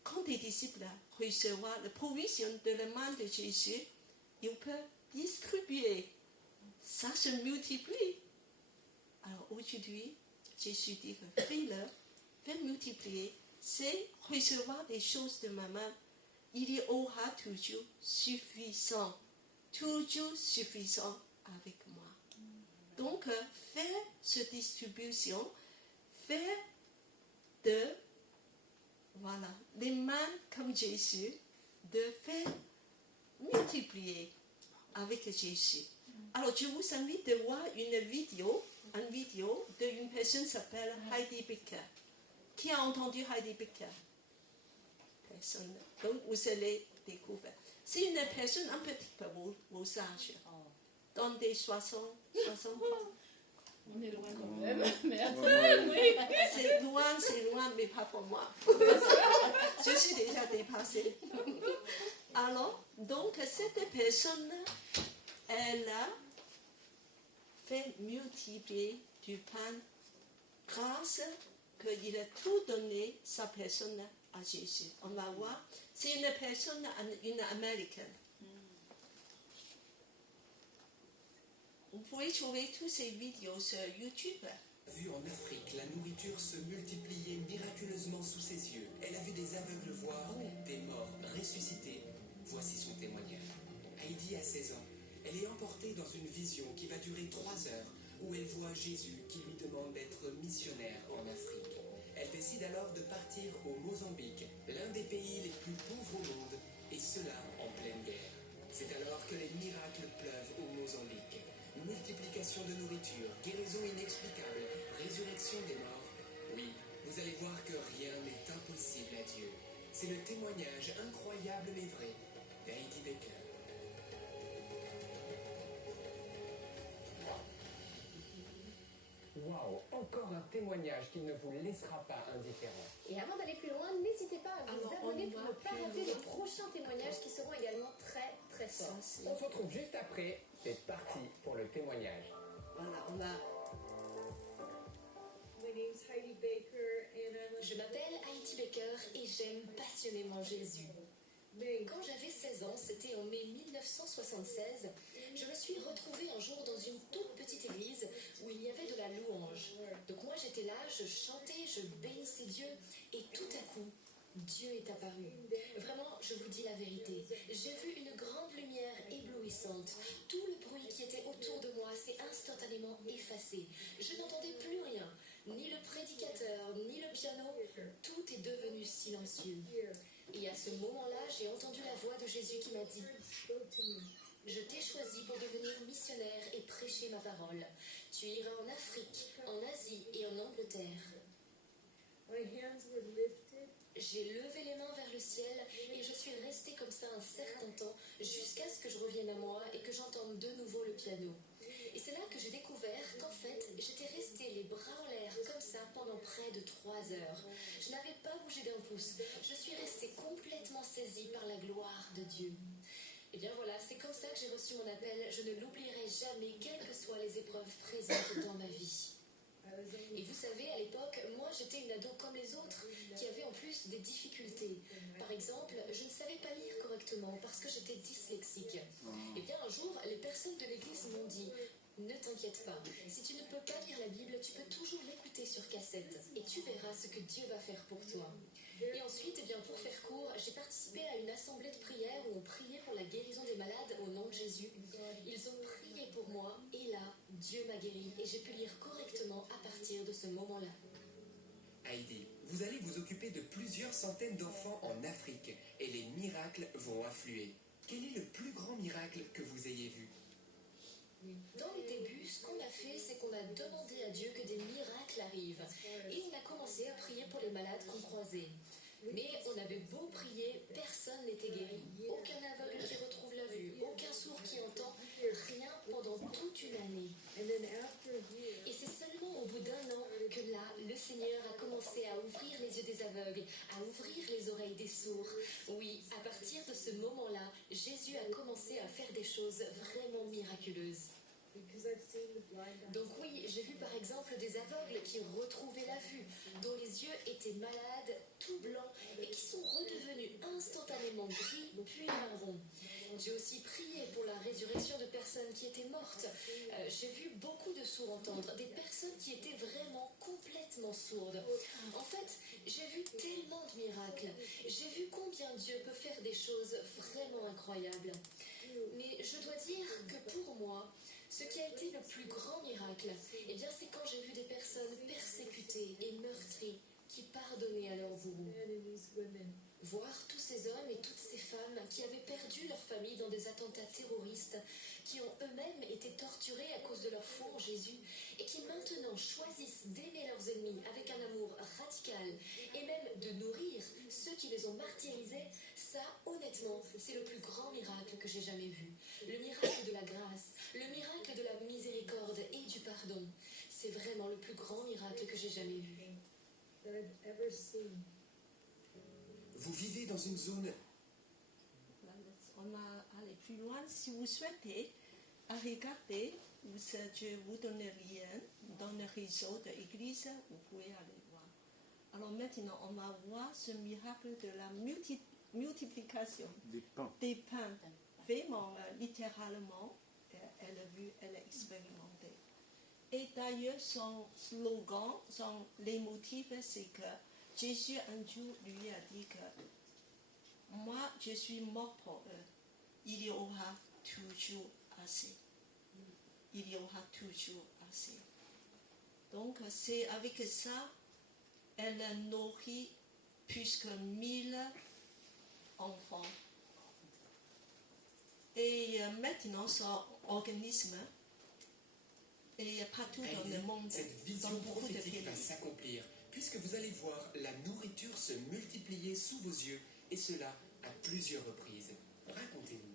quand les disciples reçoivent la provision de la main de Jésus, ils peuvent distribuer. Ça se multiplie. Alors aujourd'hui, Jésus dit que fais-le, fais multiplier, c'est recevoir des choses de ma main. Il y aura toujours suffisant avec moi. Donc, faire cette distribution, faire les mains comme Jésus, de faire multiplier avec Jésus. Alors, je vous invite à voir une vidéo d'une personne qui s'appelle Heidi Becker. Qui a entendu Heidi Becker? Personne. Donc, vous allez découvrir. C'est une personne un petit peu vos âges, dans des 60 ans. On est loin quand même, mais Oui. C'est loin, mais pas pour moi. Je suis déjà dépassée. Alors, donc, cette personne, elle a fait multiplier du pain grâce qu'il a tout donné sa personne à Jésus. On va voir. C'est une personne, une américaine. Vous pouvez trouver toutes ces vidéos sur YouTube. Vu en Afrique, la nourriture se multipliait miraculeusement sous ses yeux. Elle a vu des aveugles voir, des morts ressuscités. Voici son témoignage. Heidi a 16 ans. Elle est emportée dans une vision qui va durer 3 heures, où elle voit Jésus qui lui demande d'être missionnaire en Afrique. Elle décide alors de partir au Mozambique, l'un des pays les plus pauvres au monde, et cela en pleine guerre. C'est alors que les miracles pleuvent au Mozambique. Multiplication de nourriture, guérison inexplicable, résurrection des morts. Oui, vous allez voir que rien n'est impossible à Dieu. C'est le témoignage incroyable mais vrai d'Heidi Becker. Waouh, encore un témoignage qui ne vous laissera pas indifférent. Et avant d'aller plus loin, n'hésitez pas à vous abonner pour ne pas rater les prochains témoignages qui seront également très très forts. On se retrouve juste après. C'est parti pour le témoignage. Voilà, on a... Je m'appelle Heidi Becker et j'aime passionnément Jésus. Quand j'avais 16 ans, c'était en mai 1976, je me suis retrouvée un jour dans une toute petite église où il y avait de la louange. Donc moi j'étais là, je chantais, je bénissais Dieu et tout à coup, Dieu est apparu. Vraiment, je vous dis la vérité. J'ai vu une grande lumière éblouissante. Tout le bruit qui était autour de moi s'est instantanément effacé. Je n'entendais plus rien. Ni le prédicateur, ni le piano. Tout est devenu silencieux. Et à ce moment-là, j'ai entendu la voix de Jésus qui m'a dit « Je t'ai choisi pour devenir missionnaire et prêcher ma parole. Tu iras en Afrique, en Asie et en Angleterre. » J'ai levé les mains vers le ciel et je suis restée comme ça un certain temps jusqu'à ce que je revienne à moi et que j'entende de nouveau le piano. Et c'est là que j'ai découvert qu'en fait, j'étais restée les bras en l'air comme ça pendant près de 3 heures. Je n'avais pas bougé d'un pouce. Je suis restée complètement saisie par la gloire de Dieu. Et bien voilà, c'est comme ça que j'ai reçu mon appel. Je ne l'oublierai jamais, quelles que soient les épreuves présentes dans ma vie. Et vous savez, à l'époque, moi j'étais une ado comme les autres, qui avait en plus des difficultés. Par exemple, je ne savais pas lire correctement parce que j'étais dyslexique. Et bien un jour, les personnes de l'église m'ont dit: ne t'inquiète pas, si tu ne peux pas lire la Bible, tu peux toujours l'écouter sur cassette et tu verras ce que Dieu va faire pour toi. Et ensuite, eh bien, pour faire court, j'ai participé à une assemblée de prière où on priait pour la guérison des malades au nom de Jésus. Ils ont prié pour moi et là, Dieu m'a guéri et j'ai pu lire correctement à partir de ce moment-là. Heidi, vous allez vous occuper de plusieurs centaines d'enfants en Afrique et les miracles vont affluer. Quel est le plus grand miracle que vous ayez vu? Dans les débuts, ce qu'on a fait, c'est qu'on a demandé à Dieu que des miracles arrivent. Et on a commencé à prier pour les malades qu'on croisait. Mais on avait beau prier, personne n'était guéri. Aucun aveugle qui retrouve la vue, aucun sourd qui entend, rien pendant toute une année. Et c'est seulement au bout d'1 an que là, le Seigneur a commencé à ouvrir les yeux des aveugles, à ouvrir les oreilles des sourds. Oui, à partir de ce moment-là, Jésus a commencé à faire des choses vraiment miraculeuses. Donc oui, j'ai vu par exemple des aveugles qui retrouvaient la vue, dont les yeux étaient malades, tout blancs, et qui sont redevenus instantanément gris puis marrons. J'ai aussi prié pour la résurrection de personnes qui étaient mortes. J'ai vu beaucoup de sourds entendre, des personnes qui étaient vraiment complètement sourdes. En fait, j'ai vu tellement de miracles. J'ai vu combien Dieu peut faire des choses vraiment incroyables. Mais je dois dire que pour moi, ce qui a été le plus grand miracle, eh bien, c'est quand j'ai vu des personnes persécutées et meurtries qui pardonnaient à leurs bourreaux. Voir tous ces hommes et toutes ces femmes qui avaient perdu leur famille dans des attentats terroristes, qui ont eux-mêmes été torturés à cause de leur foi en Jésus et qui maintenant choisissent d'aimer leurs ennemis avec un amour radical et même de nourrir ceux qui les ont martyrisés, ça, honnêtement, c'est le plus grand miracle que j'ai jamais vu. Le miracle de la grâce, le miracle de la miséricorde et du pardon. C'est vraiment le plus grand miracle que j'ai jamais vu. Vous vivez dans une zone... On va aller plus loin. Si vous souhaitez regarder, je vous donne rien dans le réseau de l'église, vous pouvez aller voir. Alors maintenant, on va voir ce miracle de la multiplication des pains. Vraiment, littéralement, elle a vu, elle a expérimenté. Et d'ailleurs, son slogan, les motifs, c'est que Jésus un jour lui a dit que moi, je suis mort pour eux. Il y aura toujours assez. Il y aura toujours assez. Donc, c'est avec ça, elle a nourri plus que 1000 enfants. Et maintenant, son organisme est partout dans le monde. Cette vision prophétique va s'accomplir, puisque vous allez voir la nourriture se multiplier sous vos yeux, et cela à plusieurs reprises. Racontez-nous.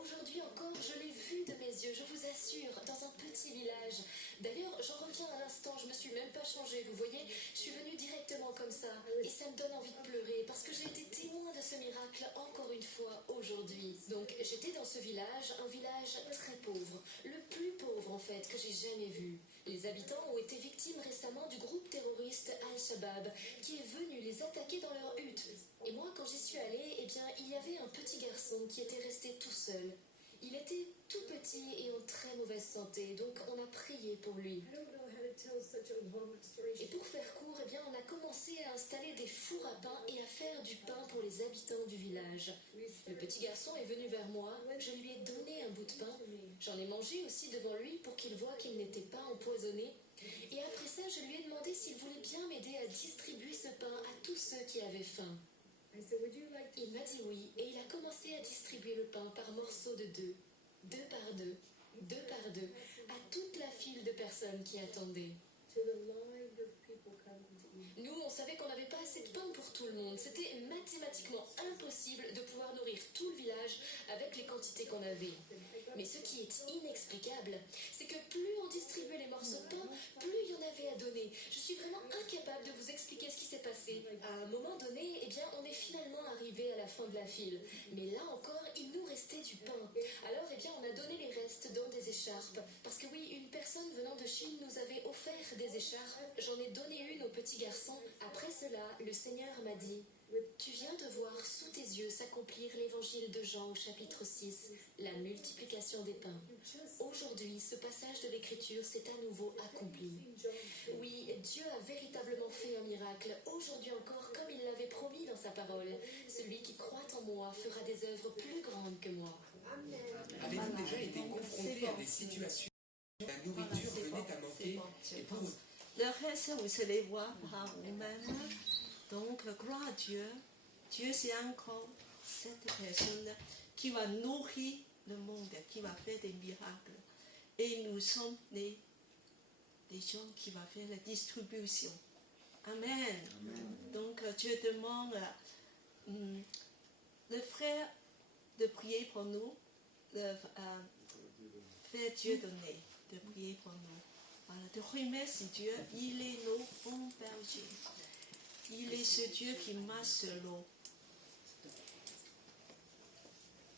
Aujourd'hui encore, je l'ai vu de mes yeux, je vous assure, dans un petit village. D'ailleurs, j'en reviens à l'instant, je me suis même pas changée, vous voyez. Je suis venue directement comme ça, et ça me donne envie de pleurer, parce que j'ai été témoin de ce miracle encore une fois aujourd'hui. Donc, j'étais dans ce village, un village très pauvre, le plus pauvre en fait que j'ai jamais vu. Les habitants ont été victimes récemment du groupe terroriste Al-Shabaab, qui est venu les attaquer dans leur hutte. Et moi, quand j'y suis allée, eh bien, il y avait un petit garçon qui était resté tout seul. Il était tout petit et en très mauvaise santé, donc on a prié pour lui. Et pour faire court, eh bien, on a commencé à installer des fours à pain et à faire du pain pour les habitants du village. Le petit garçon est venu vers moi, je lui ai donné un bout de pain. J'en ai mangé aussi devant lui pour qu'il voie qu'il n'était pas empoisonné. Et après ça, je lui ai demandé s'il voulait bien m'aider à distribuer ce pain à tous ceux qui avaient faim. Il m'a dit oui, et il a commencé à distribuer le pain par morceaux de 2 par 2 par 2, à toute la file de personnes qui attendaient. Nous, on savait qu'on n'avait pas assez de pain pour tout le monde. C'était mathématiquement impossible de pouvoir nourrir tout le village avec les quantités qu'on avait. Mais ce qui est inexplicable, c'est que plus on distribuait les morceaux de pain, plus il y en avait à donner. Je suis vraiment incapable de vous expliquer ce qui s'est passé. À un moment donné, eh bien, on est finalement arrivé à la fin de la file. Mais là encore, il nous restait du pain. Alors, eh bien, on a donné les restes dans des écharpes. Parce que oui, une personne venant de Chine nous avait offert des écharpes. J'en ai donné une au petit garçon. Après cela, le Seigneur m'a dit: tu viens de voir sous tes yeux s'accomplir l'évangile de Jean au chapitre 6, la multiplication des pains. Aujourd'hui, ce passage de l'écriture s'est à nouveau accompli. Oui, Dieu a véritablement fait un miracle, aujourd'hui encore comme il l'avait promis dans sa parole. Celui qui croit en moi fera des œuvres plus grandes que moi. Avez-vous déjà été confronté à des situations où la nourriture venait à manquer et pour... Le reste, vous allez voir par vous-même. Donc, gloire à Dieu. Dieu, c'est encore cette personne qui va nourrir le monde, qui va faire des miracles. Et nous sommes des gens qui vont faire la distribution. Amen. Donc, Dieu demande le frère de prier pour nous, faire Dieu donner, de prier pour nous. Voilà, de remercier Dieu, il est nos bons bergers. Il est ce Dieu qui masse l'eau.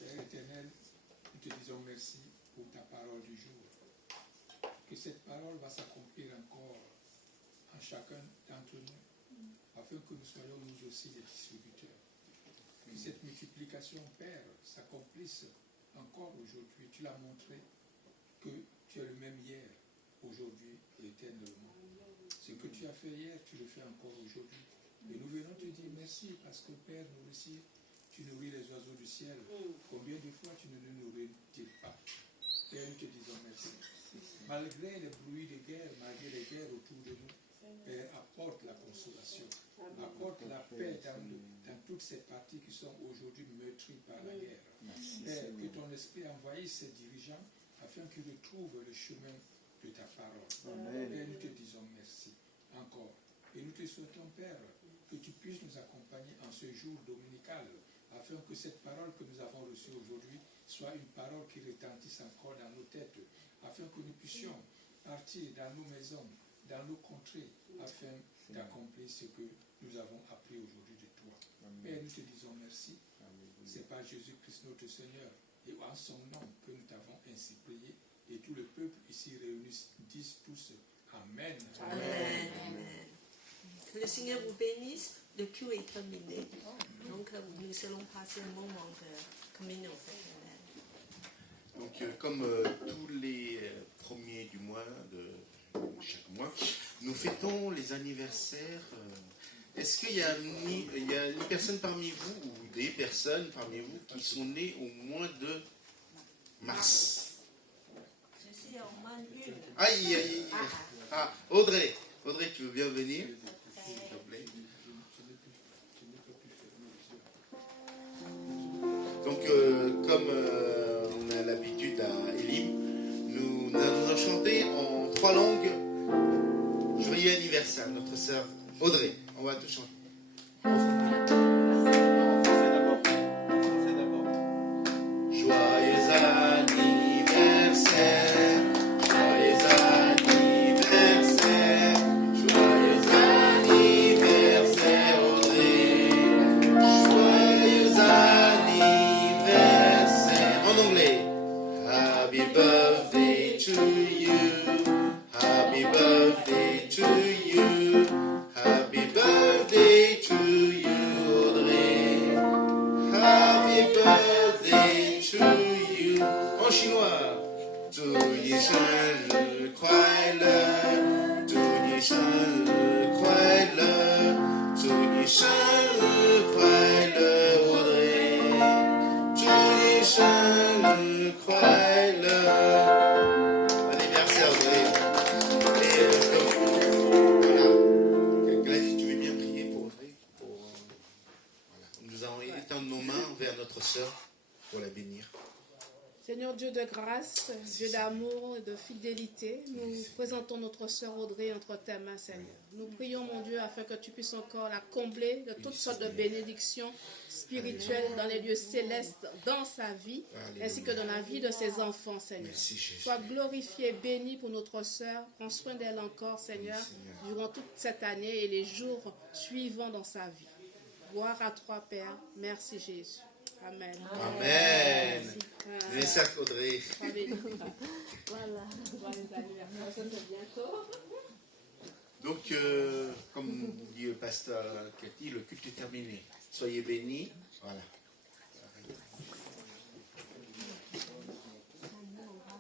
Père éternel, nous te disons merci pour ta parole du jour. Que cette parole va s'accomplir encore en chacun d'entre nous, afin que nous soyons nous aussi des distributeurs. Que cette multiplication, Père, s'accomplisse encore aujourd'hui. Tu l'as montré que tu es le même hier, aujourd'hui et éternellement. Ce que tu as fait hier, tu le fais encore aujourd'hui. Et nous venons te dire merci parce que Père, nous aussi, tu nourris les oiseaux du ciel. Combien de fois tu ne nous nourris pas? Père, nous te disons merci. Malgré les bruits de guerre, malgré les guerres autour de nous, Père, apporte la consolation, apporte la paix dans toutes ces parties qui sont aujourd'hui meurtries par la guerre. Père, que ton esprit envahisse ces dirigeants afin qu'ils retrouvent le chemin de ta parole. Père, nous te disons merci encore. Et nous te souhaitons, Père, que tu puisses nous accompagner en ce jour dominical, afin que cette parole que nous avons reçue aujourd'hui soit une parole qui retentisse encore dans nos têtes, afin que nous puissions partir dans nos maisons, dans nos contrées, afin d'accomplir ce que nous avons appris aujourd'hui de toi. Père, nous te disons merci. C'est par Jésus-Christ notre Seigneur, et en son nom que nous t'avons ainsi prié, et tout le peuple ici réuni disent tous Amen. Amen. Que le Seigneur vous bénisse. Le culte est terminé. Donc, nous allons passer un moment de communion fraternelle. Donc, comme tous les premiers du mois, de chaque mois, nous fêtons les anniversaires. Est-ce qu'il y a une personne parmi vous, ou des personnes parmi vous, qui sont nées au mois de mars? Je suis en manne une. Aïe, aïe, aïe. Ah, Audrey, tu veux bien venir, s'il te plaît? Donc, comme on a l'habitude à Elim, nous allons chanter en 3 langues. Joyeux anniversaire, notre sœur Audrey. On va tout chanter. Joyeux anniversaire. Happy birthday to you. Happy birthday to you. Happy birthday to you, Audrey. Happy birthday to you. En chinois. 祝你生日快乐，祝你生日快乐，祝你生日快乐，Audrey。祝你生日快乐。Anniversaire, Audrey. Et voilà. Gladys, tu veux bien prier pour Audrey? Voilà. Nous allons étendre nos mains vers notre sœur pour la bénir. Seigneur Dieu de grâce, Dieu d'amour et de fidélité, nous présentons notre sœur Audrey entre tes mains, Seigneur. Nous prions, mon Dieu, afin que tu puisses encore la combler de toutes sortes de bénédictions spirituelles dans les lieux célestes, dans sa vie, ainsi que dans la vie de ses enfants, Seigneur. Sois glorifié, béni pour notre sœur. Prends soin d'elle encore, Seigneur, durant toute cette année et les jours suivants dans sa vie. Gloire à toi, Père. Merci, Jésus. Amen. Amen. Merci à Audrey. Voilà. Donc, comme dit le pasteur Cathy, le culte est terminé. Soyez bénis. Voilà.